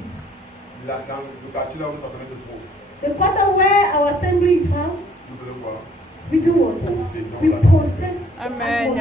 Là, dans le quartier là où nous sommes se trouve, the quarter where our assembly is found, nous faisons quoi? we do what? Possédons We la possess. Amen.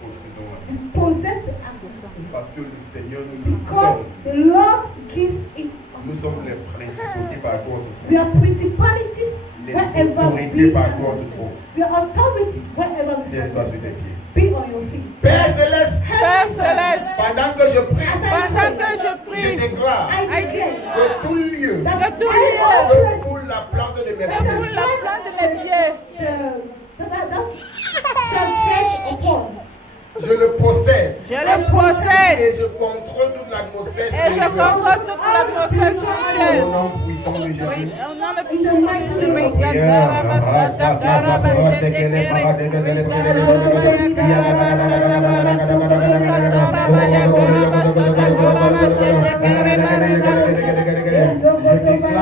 Possédons la We possess the atmosphere. Parce que le Seigneur nous Because donne. the Lord gives it. Nous sommes les principautés par quoi se We trouve. are principalities Les wherever autorités we par are. quoi se trouve. We are authorities wherever we Tiens-toi are. sur tes pieds. Be on your feet. Père Céleste, Père Céleste, pendant que je prie, pendant que je je prie, déclare I declare que tout lieu que tout lieu que foule la plante de mes que foule pieds, la plante de mes pieds, je le possède je le possède et je contrôle toute l'atmosphère et je spirituelle. contrôle toute l'atmosphère Au spirituelle. nom puissant de Oui, Jésus. au nom de Jésus. Oui, Kataraba, Santa Karaba, Shetekere. Oui, Kataraba, Yakaraba, Santa Karaba. Oui, Kataraba, Yakaraba, Santa Karaba, Shetekere, Marika.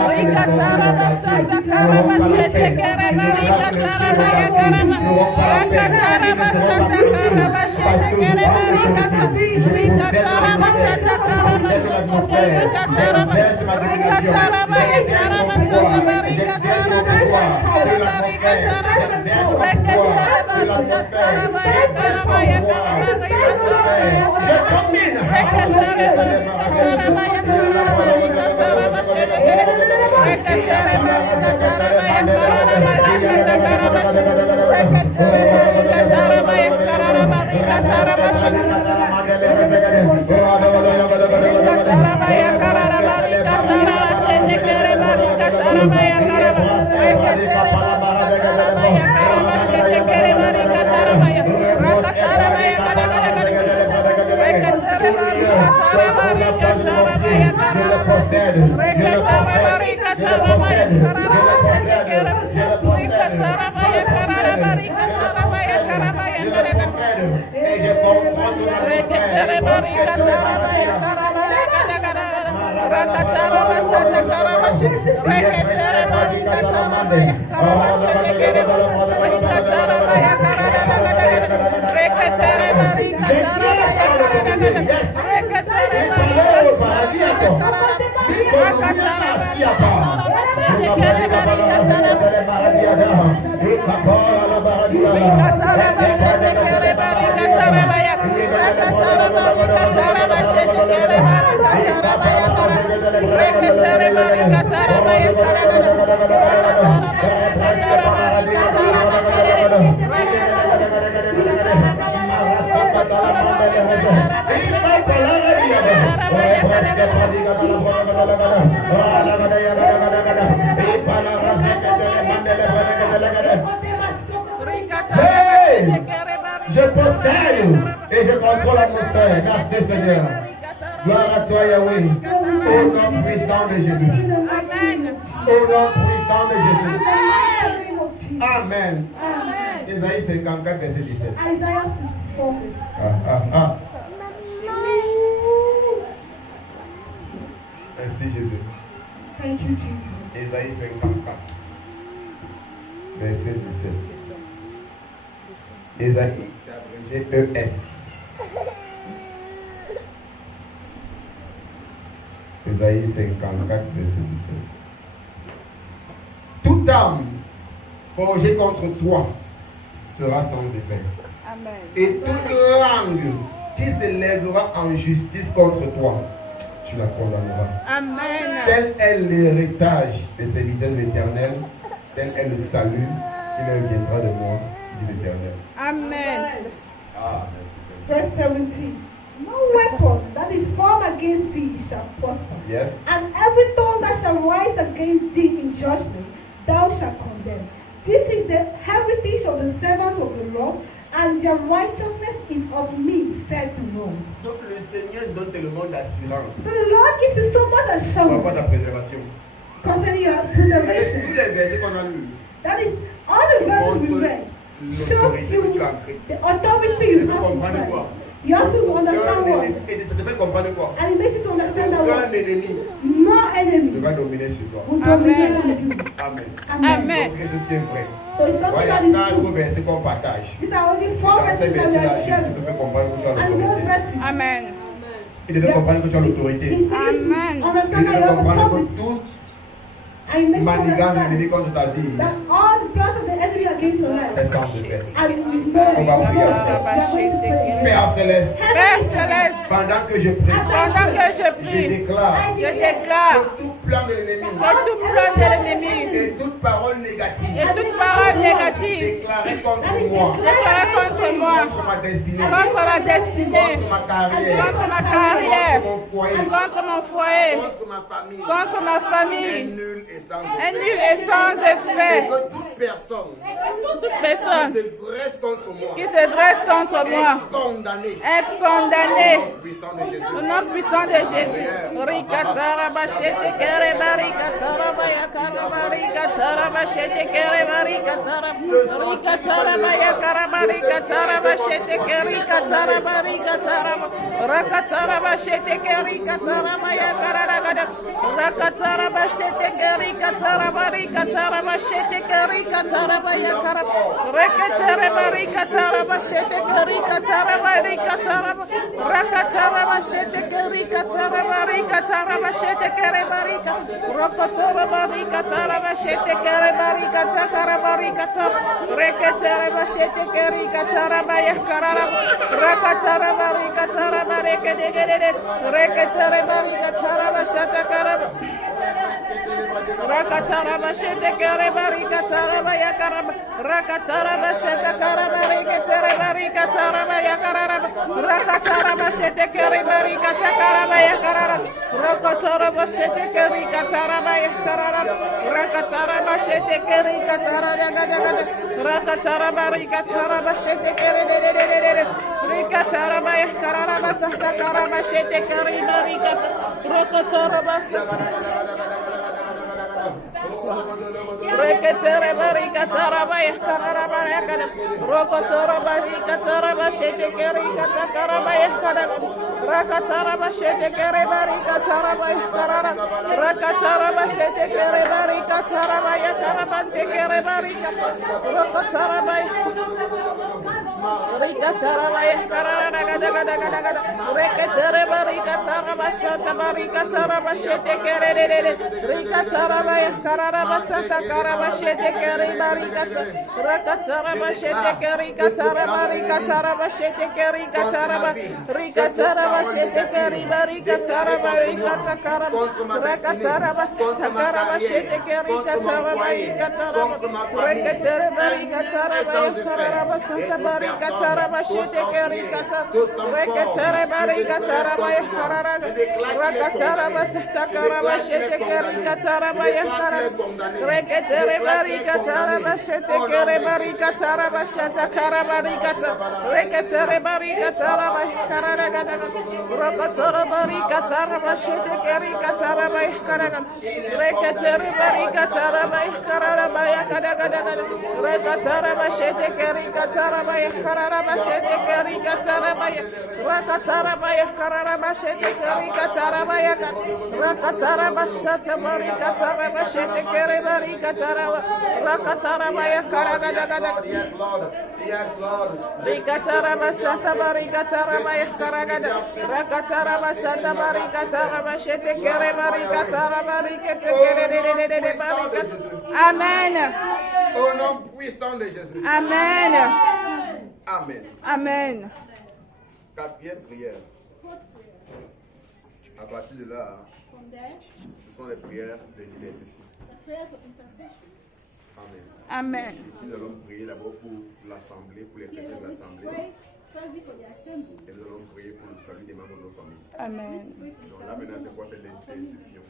Oui, Kataraba, Santa Karaba, Shetekere, Marika, Taraba, Yakaraba. Rakataraba, Santa Karaba, Shetekere, Marika. Oui, Kataraba, Santa Karaba, Shetekere, Kataraba. Oui, Kataraba, Yakaraba, Santa Marika, Taraba, Shetekere, Marika, Taraba. Rakataraba, Kataraba, Yakaraba, Yakaraba, Marika, Taraba. Je possède et je contrôle l'atmosphère. Merci Seigneur. Gloire à toi Yahweh. Au nom puissant de Jésus. Amen. Au nom puissant de Jésus. Amen. Amen. Ésaïe 54, verset 17. Isaiah 54. Merci Jésus. Thank you, Jesus. Ésaïe 54, verset 17. Ésaïe, c'est abrégé ES. Ésaïe 54, verset 17. Toute âme forgée contre toi sera sans effet. Amen. Et toute langue qui s'élèvera en justice contre toi, tu la condamneras. Amen. Tel est l'héritage des serviteurs de l'Éternel, tel est le salut qui leur viendra de moi, dit l'Éternel. Amen. Ah, merci. Verse 17. No weapon that is formed against thee shall prosper. Yes. And every tongue that shall rise against thee in judgment, thou shalt condemn. This is the heritage of the servants of the Lord, and their righteousness is of me, said the Lord. Donc le Seigneur donne tellement d'assurance So the Lord gives you so much par assurance rapport à ta préservation. concerning your Tous preservation. les versets qu'on a lus That is all the verses we read shows l'autorité you que tu as en Christ. the authority Tu you peux have in comprendre quoi? Christ. You have to understand what, Et ça te fait comprendre quoi? and it makes you to understand that Aucun what ennemi no ne enemy va dominer sur toi. will Amen. dominate you. Amen. Amen. Amen. Donc c'est quelque chose qui est vrai. So it's Voilà, something il y a that is 4 true. versets qu'on partage. These are only 4 Dans ces verses that we versets-là, are Jésus sharing. te fait comprendre que tu as And those l'autorité. verses, Amen. Il te fait comprendre que tu as l'autorité. Amen. Il understand te that fait you have comprendre que authority. tout And it makes you manigance de l'ennemi understand contre ta vie that all the plans of the enemy against your life est en fait. are ignored. On va prier We ensemble. are going to pray. Père Céleste, Père Céleste, pendant que je prie, pendant que je je prie, déclare je déclare que tout plan de l'ennemi que tout plan de l'ennemi et toute parole négative et toute parole négative déclarée contre moi, déclarée contre moi, contre ma destinée, contre ma destinée, contre ma carrière, contre ma carrière, contre mon foyer, contre mon foyer, contre ma famille, contre ma est famille, nul et sans est effet. nul et sans Et effet. que toute personne Toute qui personne se dresse contre moi qui se dresse contre moi est condamnée est condamnée au nom puissant de Jésus. au nom puissant de Jésus. Rikatara bashete kere barikatara bayakara barikatara bashete kere barikatara rikatara bayakara barikatara bashete kere katara barikatara rakatara bashete kere katara bayakara ragada rakatara bashete kere katara barikatara bashete kere katara bayakara rekatara barikatara bashete kere katara barikatara rakatara bashete kere katara barikatara bashete kere barika rokotara barikatara bashete kere barikatara barikatara rekatara bashete kere katara bayakara rakatara barikatara barekede rekatara barikatara bashata karaba rakatara bashete kere barikatara bayakara rakatara bashete kere barikatara barikatara bayakara rakatara bashete kere barikatara bayakara rakatara bashete kere katara bayakara rakatara bashete kere katara daga rakatara barikatara bashete kere rakatara bayakara basata kara bashete kere barikatara rakatara basata Rekatara barikatara bayakara bayakara rokotara barikatara bashete kere katara bayakara rakatara bashete kere barikatara bayakara rakatara bashete kere barikatara bayakara bante kere barikatara rokotara barikatara bayakara daga rekatara barikatara bashata barikatara bashete kere rekatara bayakara basata karabashete keri barikata rakatara bashete keri katara barikatara bashete keri katara barikatara bashete keri barikatara barikata karab rakatara basata karabashete keri katara barikatara rekatara barikatara barikatara basata barikatara bashete keri katara rekatara barikatara barikatara rakatara basata karabashete keri katara barikatara Reketere barikatara bashete kere barikatara bashata kara barikata reketere barikatara bakara gada rokotoro barikatara bashete kere katara bakara reketere barikatara bakara bayakada gada rekatara bashete kere katara bakara bashete kere katara rakatara bakara bashete kere katara bayakada rakatara bashata barikatara bashete kere barikatara rakatara bayakara gada Yes, Lord. Yes, Lord. Rikatara basata barikatara bayakara gada rakatara basata barikatara bashete kere barikatara barikete kere barikata. Amen. Au nom puissant de Jésus. Amen. Amen. Amen. Quatrième prière. À partir de là, From there, ce sont les prières de l'intercession. the prayers of intercession. Amen. Amen. Ici, nous allons prier d'abord pour l'assemblée, pour les Here chrétiens de we're going to l'assemblée. pray firstly for the assembly. Et nous allons prier pour le salut des membres de nos familles. Amen. Pray for the Donc là, maintenant, c'est salvation quoi of cette our family. intercession?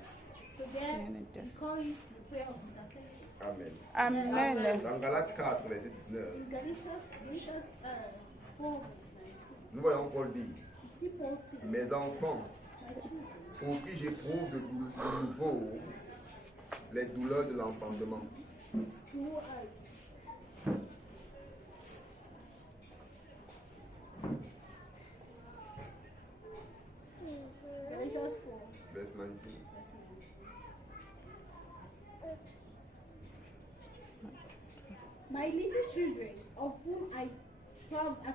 So there, we call it the prayer of intercession. Amen. Amen. Dans Galates 4, verset 19, In Galatians 4 verse 19, nous voyons Paul dire, you see Paul say, mes enfants, my children, pour qui j'éprouve de nouveau les douleurs de l'enfantement. who are Galatians 4 Verse 19. verse 19. My My little children, of whom I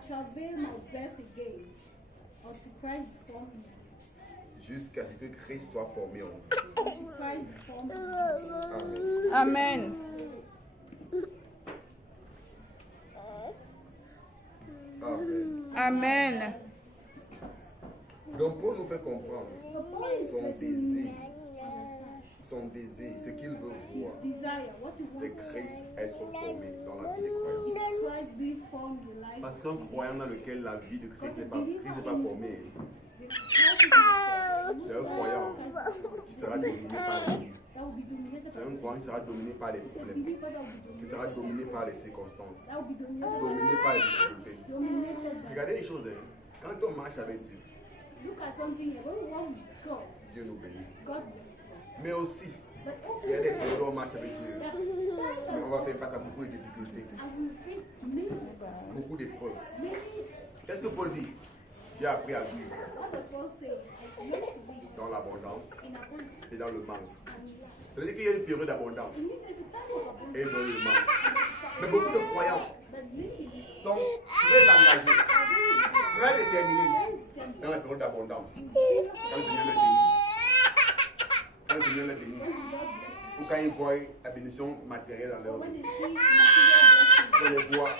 travail my birth again, until Christ form me. Jusqu'à ce que Christ soit formé en nous. Until Christ form me. Amen. Amen. Amen. Amen. Donc Paul nous fait comprendre So Paul is son letting désir, me understand. son désir, ce qu'il veut voir, Desire, what he c'est wants Christ être formé dans la vie des croyants. is Christ being formed in life. Parce qu'un croyant dans lequel la vie de Christ n'est pas formée, The Christ c'est un croyant qui sera dominé par les vies. that will be dominated C'est un croyant qui sera dominé par les It's a problèmes, believer that will be qui sera dominé par les circonstances, that will be dominated dominé par les difficultés. dominated by. Regardez les choses, hein. Quand on marche avec Dieu, Look at something here. When we walk with God, Dieu nous bénit. God blesses us. Mais aussi, But il y a also, des périodes où on marche avec Dieu, that mais on times va faire face à beaucoup de difficultés, I will face many, beaucoup d'épreuves. many. Qu'est-ce que Paul dit? J'ai appris à vivre What does Paul say? I learned to live dans l'abondance in abundance et dans le manque. and less. Ça veut dire qu'il y a une période d'abondance It means there's a time of abundance. et non le manque. Mais beaucoup de croyants But many sont très engagés, are très déterminés very extended. dans la période d'abondance. Quand le Seigneur les bénit, quand le Seigneur les bénit, ou quand ils voient la bénédiction matérielle dans leur When vie, they see material blessings, on les voit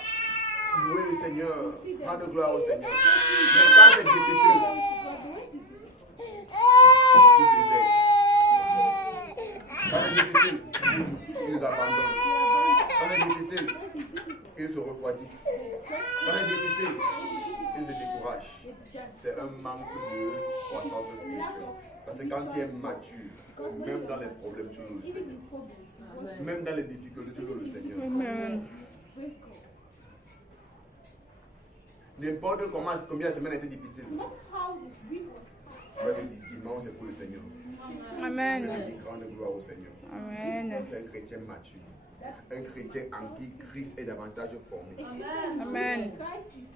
louer le Seigneur, rendre gloire au Seigneur. Mais quand c'est difficile, ils les aident. Quand c'est difficile, ils les abandonnent. Quand c'est difficile, ils se refroidissent. Quand c'est difficile, ils se découragent. C'est un manque de croissance spirituelle. Parce que quand tu es mature, même dans les problèmes, tu loues le Seigneur. Même dans les difficultés, tu loues le Seigneur. Amen. N'importe combien la semaine était difficile. Not how the week was. Tu vas te dire dimanche, c'est pour le Seigneur. Tu vas Amen. dire grande gloire au Seigneur. Amen. C'est un chrétien mature. Un chrétien en qui Christ est davantage formé. Amen. Christ is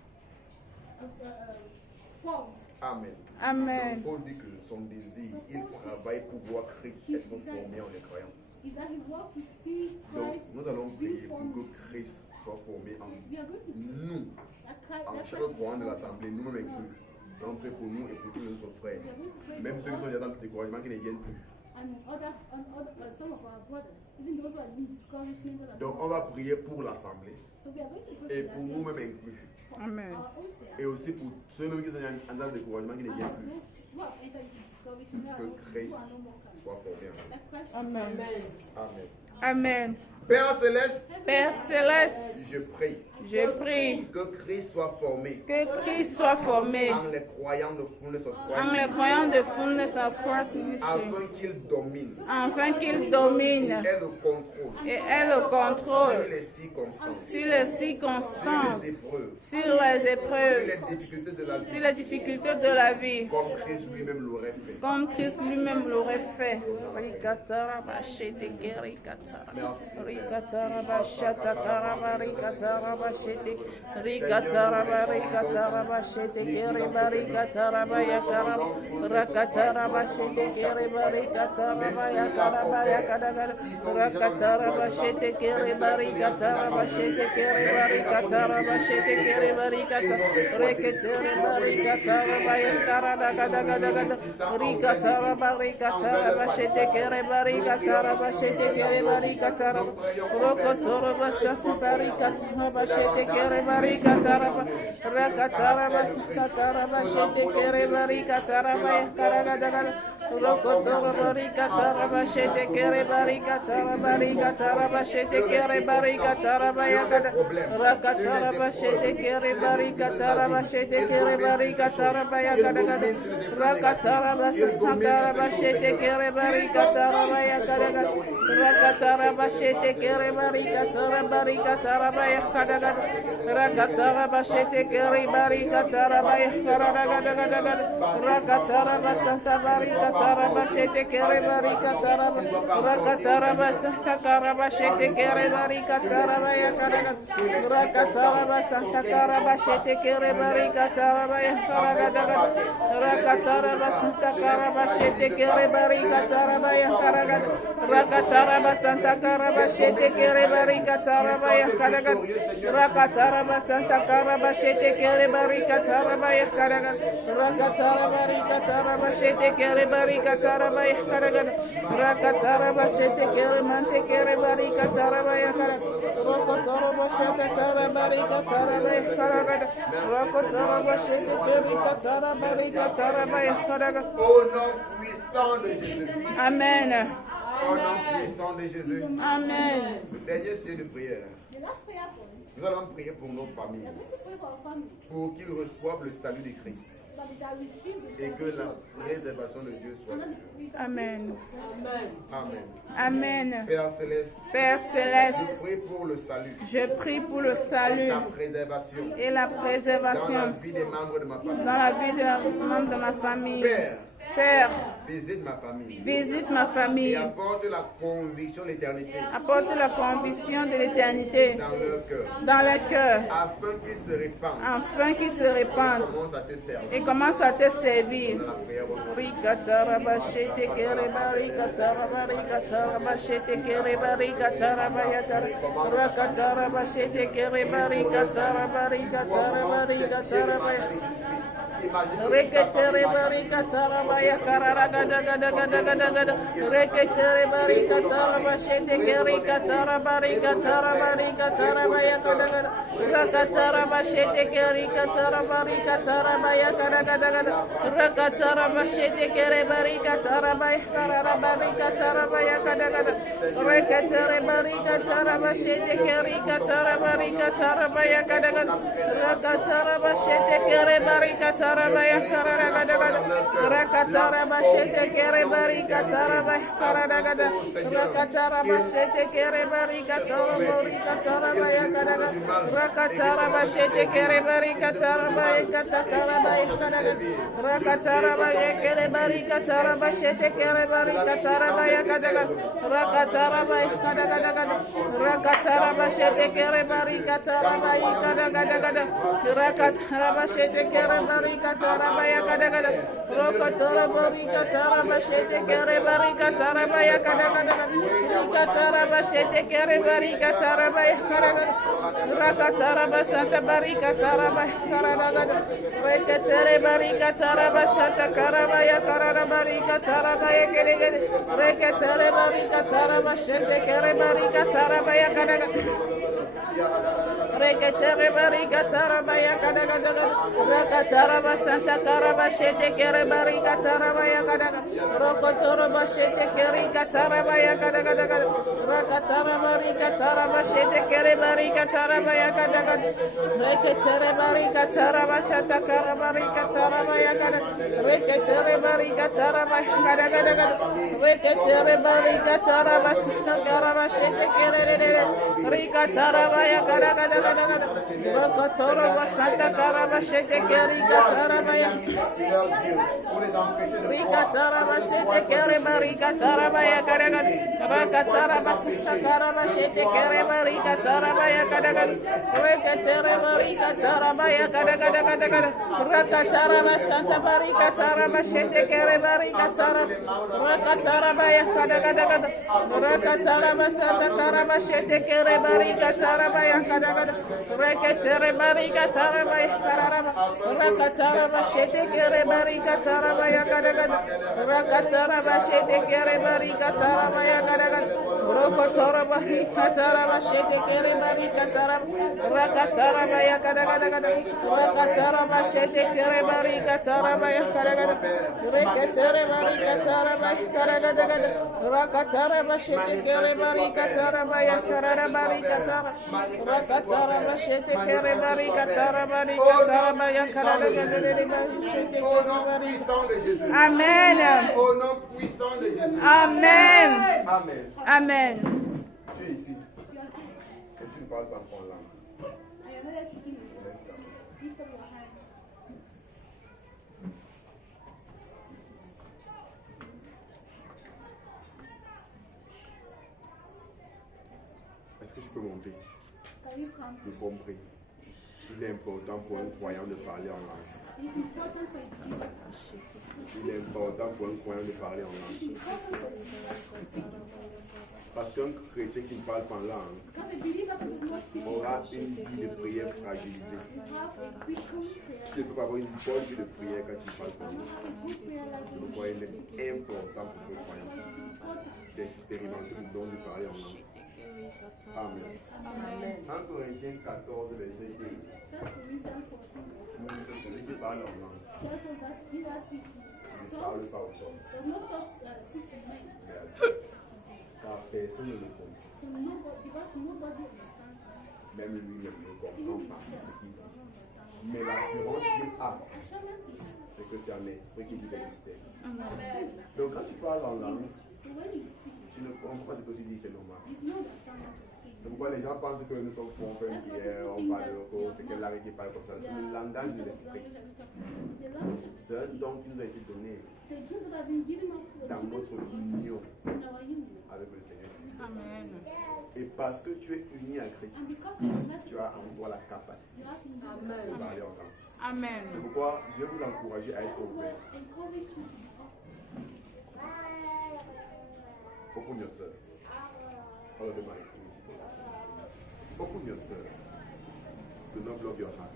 formed. Amen. Amen. Donc, Paul dit que son désir, il travaille pour voir Christ être formé en les croyants. Is that he wants to see Donc, Christ nous allons prier be pour formed. que Christ soit formé en nous. We are going to Nous, that Christ, en that chaque Christ croyant de l'Assemblée, nous-mêmes inclus. Nous allons prier pour nous et pour tous nos frères. we are going to pray Même for ceux qui us sont déjà dans le découragement, qui ne viennent plus. and some of our brothers, even those who are in discouragement. that are Donc, on va prier pour l'Assemblée So we are going to pray et for pour that nous-mêmes inclus. for Amen. our own self. Et aussi pour ceux-mêmes qui sont dans le découragement, qui ne And viennent for plus. those who have entered into discouragement, Que who Christ are no more coming. soit formé en nous. That Christ Amen. Amen. Amen. Père Céleste, Père céleste, je prie je prie que Christ soit formé que Christ soit formé en les croyants de Fullness of en Christ, les croyants de Fullness of Christ Ministry, afin qu'il domine afin qu'il et domine ait le contrôle et ait le sur contrôle les circonstances, sur les sur circonstances, les épreuves, sur les sur épreuves, les difficultés de la sur vie, les difficultés de la vie, comme Christ lui-même l'aurait fait. comme Christ lui-même l'aurait fait. Rikatara bashete kerikatara. Rikatara bashata karaba rikatara bashete. Rikatara barikatara bashete keriba rikatara bayakara. Rakatara bashete keriba rikatara bayakara bayakara. Rakatara bashete keriba rikatara bashete keriba rikatara bashete keriba rikatara. Rekatara rikatara bayakara dagadagadaga. Rikatara barikatara bashete keriba rikatara bashete keriba rikatara. Rokotoro basata barikatara bashete keriba rikatara. Rakatara basata bashete keriba rikatara bayakara dagadagada. Rokotoro barikatara bashete keriba rikatara barikatara bashete keriba rikatara bayakara. Rakatara bashete keriba rikatara bashete keriba rikatara bayakara. Rakatara basata bashete keriba rikatara bayakara. Rakatara bashete keriba rikatara barikatara bayakara. Rakatara bashete keriba rikatara bayakara. Rakatara basata barikatara bashete keriba rikatara. Rakatara basata karabashete keriba rikatara bayakara. Rakatara basata karabashete keriba rikatara bayakara. Rakatara basata karabashete keriba rikatara bayakara. Rakatara basata karabashete shete kere barika taraba ya karaga. Rakataraba santa karaba shete kere barika taraba ya karaga. Rakataraba barika taraba shete kere barika taraba ya karaga. Rakataraba shete kere mante kere barika taraba ya karaga. Rakataraba shete kere barika taraba ya karaga. Rakataraba shete barika taraba barika taraba ya karaga. Au nom puissant de Jésus. Amen. Au nom puissant de Jésus. Amen. Dernier sujet de prière. The last prayer point, Nous allons prier pour nos familles, we are going to pray for our family, pour qu'ils reçoivent le salut de Christ that we shall receive the et que la salvation. préservation de Dieu soit sur eux. Amen. Amen. Amen. Père Céleste, Père céleste, je prie pour le salut je prie pour le et salut la préservation et la dans la préservation vie des membres de ma famille. dans la vie de membres de ma famille. Père, Père, visite ma famille visite ma et famille, apporte la conviction de l'éternité apporte la conviction de l'éternité dans leur cœur, dans le cœur, afin qu'ils se répandent afin qu'ils se répandent commence à te servir. et commencent à te servir. Dans la prière au nom. Rikatarabashete kereba, rikatarabashete kereba, rikatarabashete kereba, Reketere barika tarabaya kararagada gada gada gada gada. Reketere barika tarabashete kerika tarabarika tarabarika tarabaya gada gada. Rakatarabashete kerika tarabarika tarabaya gada gada gada. Rakatarabashete kerebarika tarabaya kararabarika tarabaya gada gada. Reketere barika tarabashete kerika tarabarika tarabaya gada gada. Rakatarabashete kerebarika tarabaya kararagada gada. Rakatarabashete kerebarika tarabaya kararagada. Rakatarabashete kerebarika tarabarika tarabaya gada gada. Rakatarabashete kerebarika tarabaya katarabaya gada gada. Rakatarabaya kerebarika tarabashete kerebarika tarabaya gada gada. Rakatarabaya gada gada gada. Rakatarabashete kerebarika tarabaya gada gada gada. Rakatarabashete kerebarika tarabaya gada gada. Rakatarabashete kerebarika tarabaya gada gada. Rakatarabashete kerebarika tarabaya gada gada. Rakatarabasanta barika tarabaya gada gada. Rakatarabashete tarabashata karabaya karabarika tarabaya gada gada. Rakatarabashete tarabashete kerebarika tarabaya gada gada. Reketere barika tarabaya kada kada kada. Rakatara basanta karabashete kere barika tarabaya kada kada. Rokotoro bashete kere tarabaya kada kada kada. Rakatara barika tarabashete kere barika tarabaya kada kada. Reketere barika tarabashata karabarika tarabaya kada. Reketere barika tarabaya kada kada kada. Reketere barika tarabashata karabashete kere rika tarabaya kada kada. Rokotoro basanta karabashete kerika tarabaya. Rika tarabashete kereba rika tarabaya karaga. Raka tarabasanta karabashete kereba rika tarabaya karaga. Reka tereba rika tarabaya karaga karaga. Raka tarabasanta barika tarabashete kereba rika tarab. Raka tarabaya karaga karaga. Raka tarabasanta karabashete kereba rika tarabaya karaga. Reketere barika tarabaya kararaba. Rakataraba shete kere barika tarabaya karagada. Rakataraba shete kere barika tarabaya karagada. Rokotoraba hikataraba shete kere barika tarab. Rakataraba ya karagada. Rakataraba shete kere barika tarabaya karagada. Reketere barika tarabaya karagada. Rakataraba shete kere barika tarabaya kararaba barika tarab. Rakatarabashete kerebarika tarabarika tarabaya karagada. Au nom puissant de Jésus. Amen. Au nom puissant de Jésus. Amen. Amen. Amen. Tu es ici. Et tu ne parles pas en langue. I am not speaking in tongues. Lift up your hand. Est-ce que je peux monter? Can you come? J'ai compris. Il est important pour un croyant de parler en langue. It's important for you to give it. Il est important pour un croyant de parler en langue. Parce qu'un chrétien qui ne parle pas en langue Because a believer that does not speak aura English une vie de prière fragilisée. will have a weakened prayer Tu ne peux pas avoir une bonne vie de prière quand tu ne parles pas en life, langue. have a good prayer life. C'est pourquoi il est important pour le croyant It's important d'expérimenter le don de parler en langue. Amen. Amen. 1 Corinthiens 14, verset 2. 1 Corinthians 14 Montre que celui qui parle en langue tells us that he that speaks ne parle pas aux hommes, does not speak to men, mais à Dieu. Car personne ne le comprend. so nobody, because nobody understands him. Même lui-même ne comprend Even pas ce himself qu'il dit. does not understand. Mais l'assurance qu'il a, Assurance he has. c'est que c'est un esprit qui dit des mystères. Amen. Donc quand tu parles en langue, So when you speak, tu ne comprends pas ce que tu dis, c'est normal. you don't understand what you're saying. C'est pourquoi les gens pensent que nous sommes forts, on fait une prière, on parle de cause, c'est quelle langue qui parle comme ça. C'est le langage de l'esprit. It's a language. C'est un don qui nous a été donné It's a gift that has been given up to dans notre union in our union. avec le Seigneur. Amen. Et parce que tu es uni à Christ, And because you're met, tu as en toi la capacité you have to de parler en langue. Amen. C'est pourquoi je vais vous encourager à être ouvert. encourage you to be up. Open yourself. Follow the mic. Open yourself. Do not block your heart.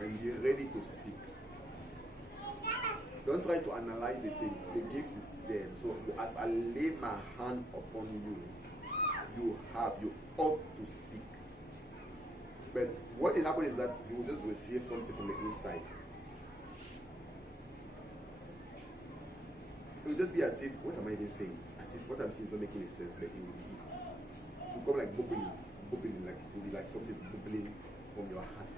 And be ready to speak. Don't try to analyze the thing. The gift is there. So as I lay my hand upon you, you ought to speak. But what is happening is that you will just receive something from the inside. It will just be as if, what am I even saying? As if what I'm saying is not making any sense, but it will be it. It will come like bubbling, like it will be like something is bubbling from your heart.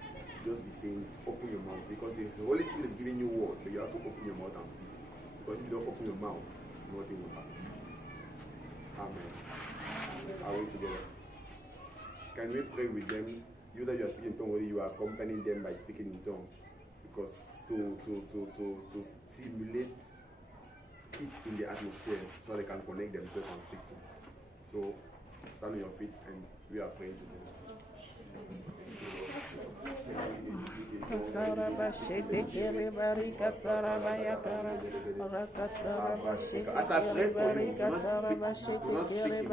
Just be saying, open your mouth, because the Holy Spirit is giving you word, but you have to open your mouth and speak. Because if you don't open your mouth, nothing will happen. Amen. Are we together? Can we pray with them? You that you are speaking in tongue, you are accompanying them by speaking in tongue, because to stimulate it in the atmosphere so they can connect themselves and speak to. So stand on your feet and we are praying together. As I pray for you, do not speak in French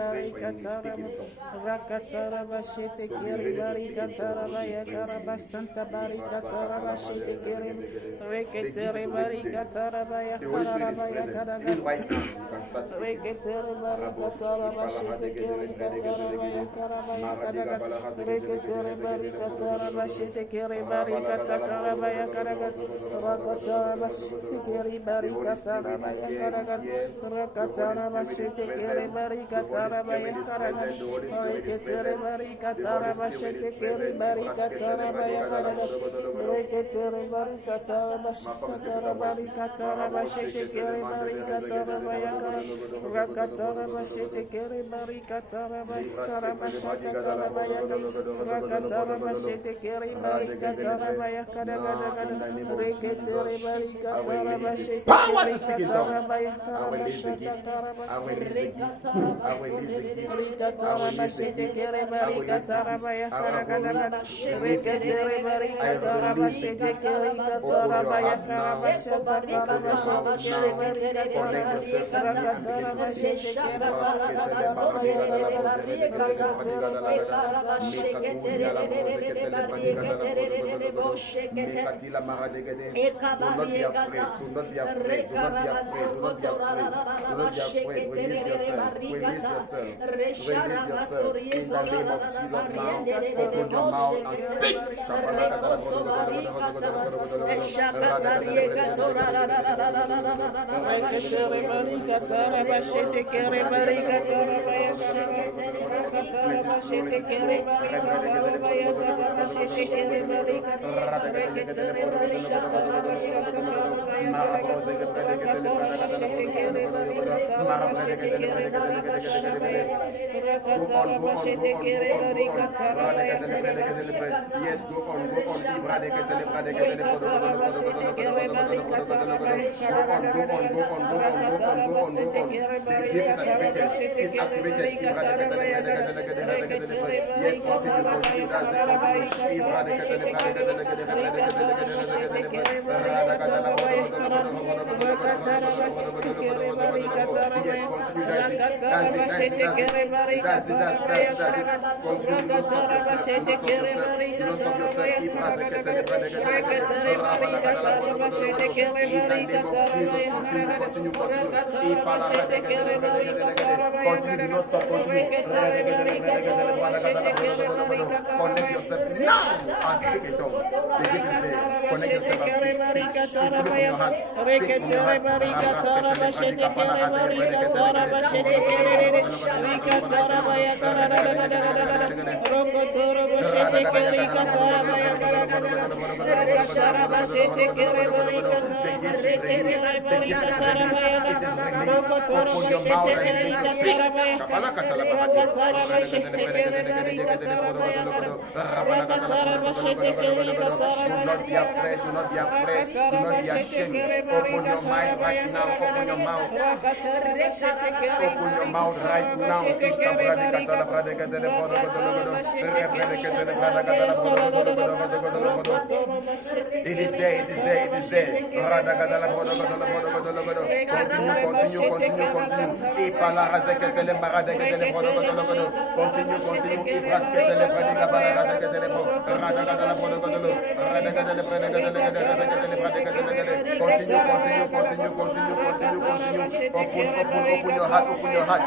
when you speak in tongues. The Holy Spirit is present. Even right now, you can start power to speak in tongues. I release the gift. I release the gift. I release the gift. I release the gift. I release the gift. I release the gift. Open your heart now. Open your mouth now. Connect yourself to me and yes, go on. It's activated. Yes, continue. Yes, continue. Continue, do not stop, continue. Connect yourself now and speak it down. The gift is there. Connect yourself and speak. It's coming from your heart. Speak from your heart. Do not be afraid, do not be afraid, do not be ashamed. Open your mind right now, open your mouth. Open your mouth right now. It is there, it is there, it is there. Continue. Continue. Continue. Open your heart, open your heart.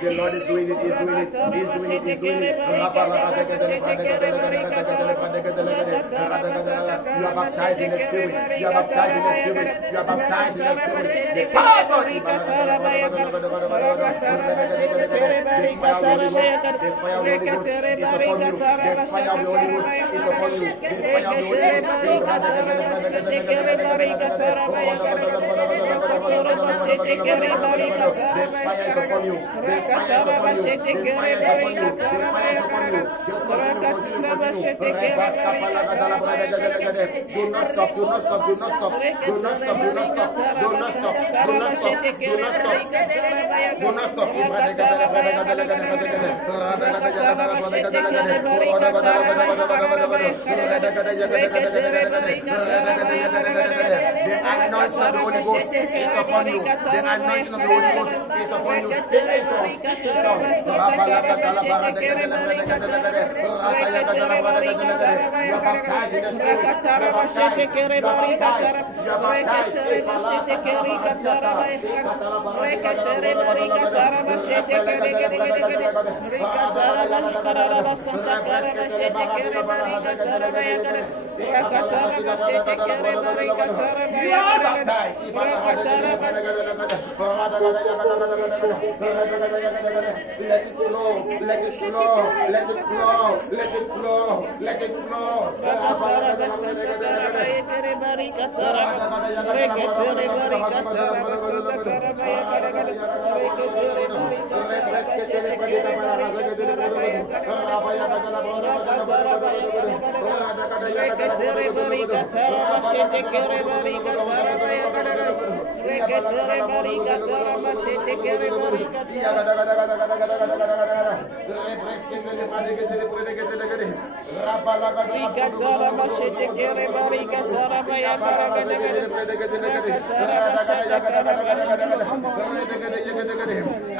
The Lord is doing it, He's doing it, He's doing it, He's doing it. You are baptized in the Spirit, you are baptized in the Spirit, you are baptized in the Spirit. The power of God. The fire of the Holy Ghost is upon you. The fire of the Holy Ghost is upon you. The fire of the Holy Ghost. The fire is upon you. The fire is upon you. The fire is upon you. The fire is upon you. Just continue. Do not stop. Do not stop. Do not stop. Do not stop. Do not stop. Do not stop. Do not stop. Do not stop. Do not stop. The anointing of the Holy Ghost is upon you. The anointing of the Holy Ghost is upon you. Speak it down. You are baptized in the Spirit. You are baptized. Let it flow, let it flow, let it flow, let it flow, let it flow.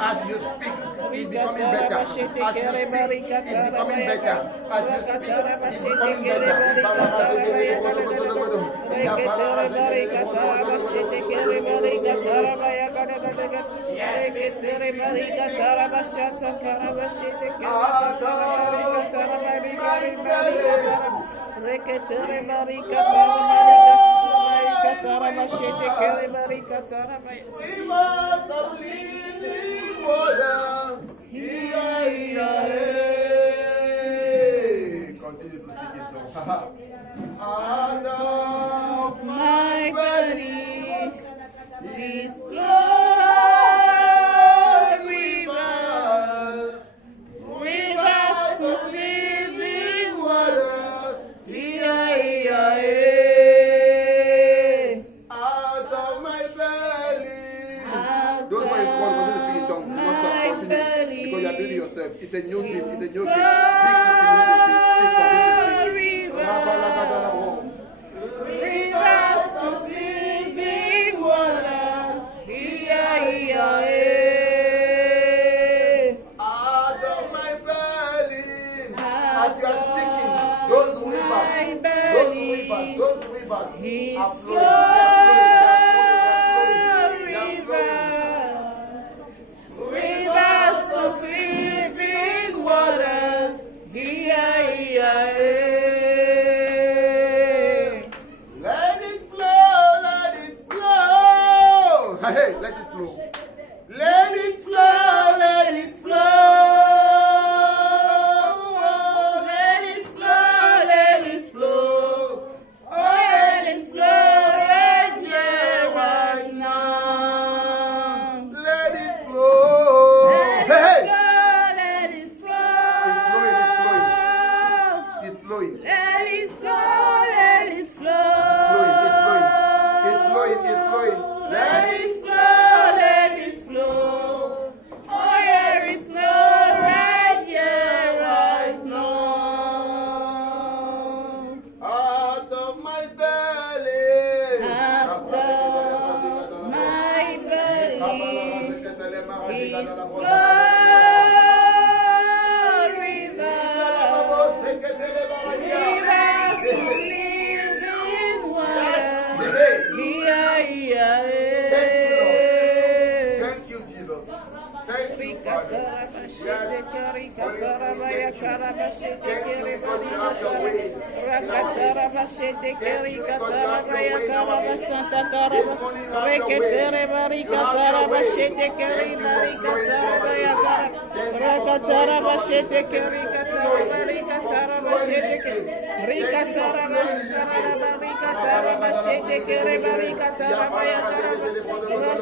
As you speak, it's becoming better. As you speak, it's becoming better. As you speak, it's becoming better. Continue to speak it song. Out of my belly is flowing rivers, rivers of living waters. Out of my belly. Those who want to speak in tongues, don't stop, continue. Because you are building yourself. It's a new gift. It's a new gift. Speak testimony. Speak, continue to speak. Rivers of living water. rivers His are flow, rivers of living water. Let it flow, let it flow. Hey, let it flow. Let it flow, let it flow. Let it flow, let it flow. Oh, let it flow right here, right now. Let it flow. Let Hey, it hey. flow, let it flow. It's flowing. Let it flow, let it flow. It's flowing. Let it flow, let it flow. Oh, there is no right here, right now. Out of my belly. Out of my belly is flow rivers of living water. Thank you, Jesus. Thank you, Father. Yes. Holy Spirit, thank you because you have your way in our midst. Thank you because you have your way in our midst. This morning you have your way. You have your way. Thank you for flowing from our lives. Thank you for flowing from our lives. Thank you for flowing in this place. Thank you for flowing in this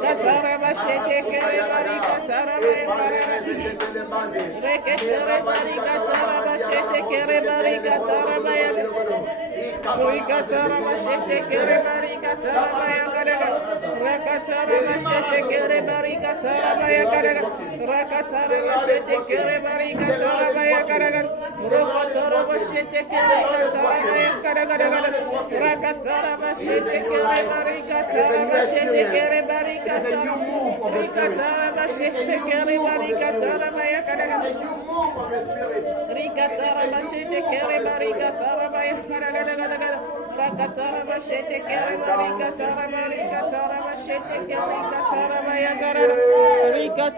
Rika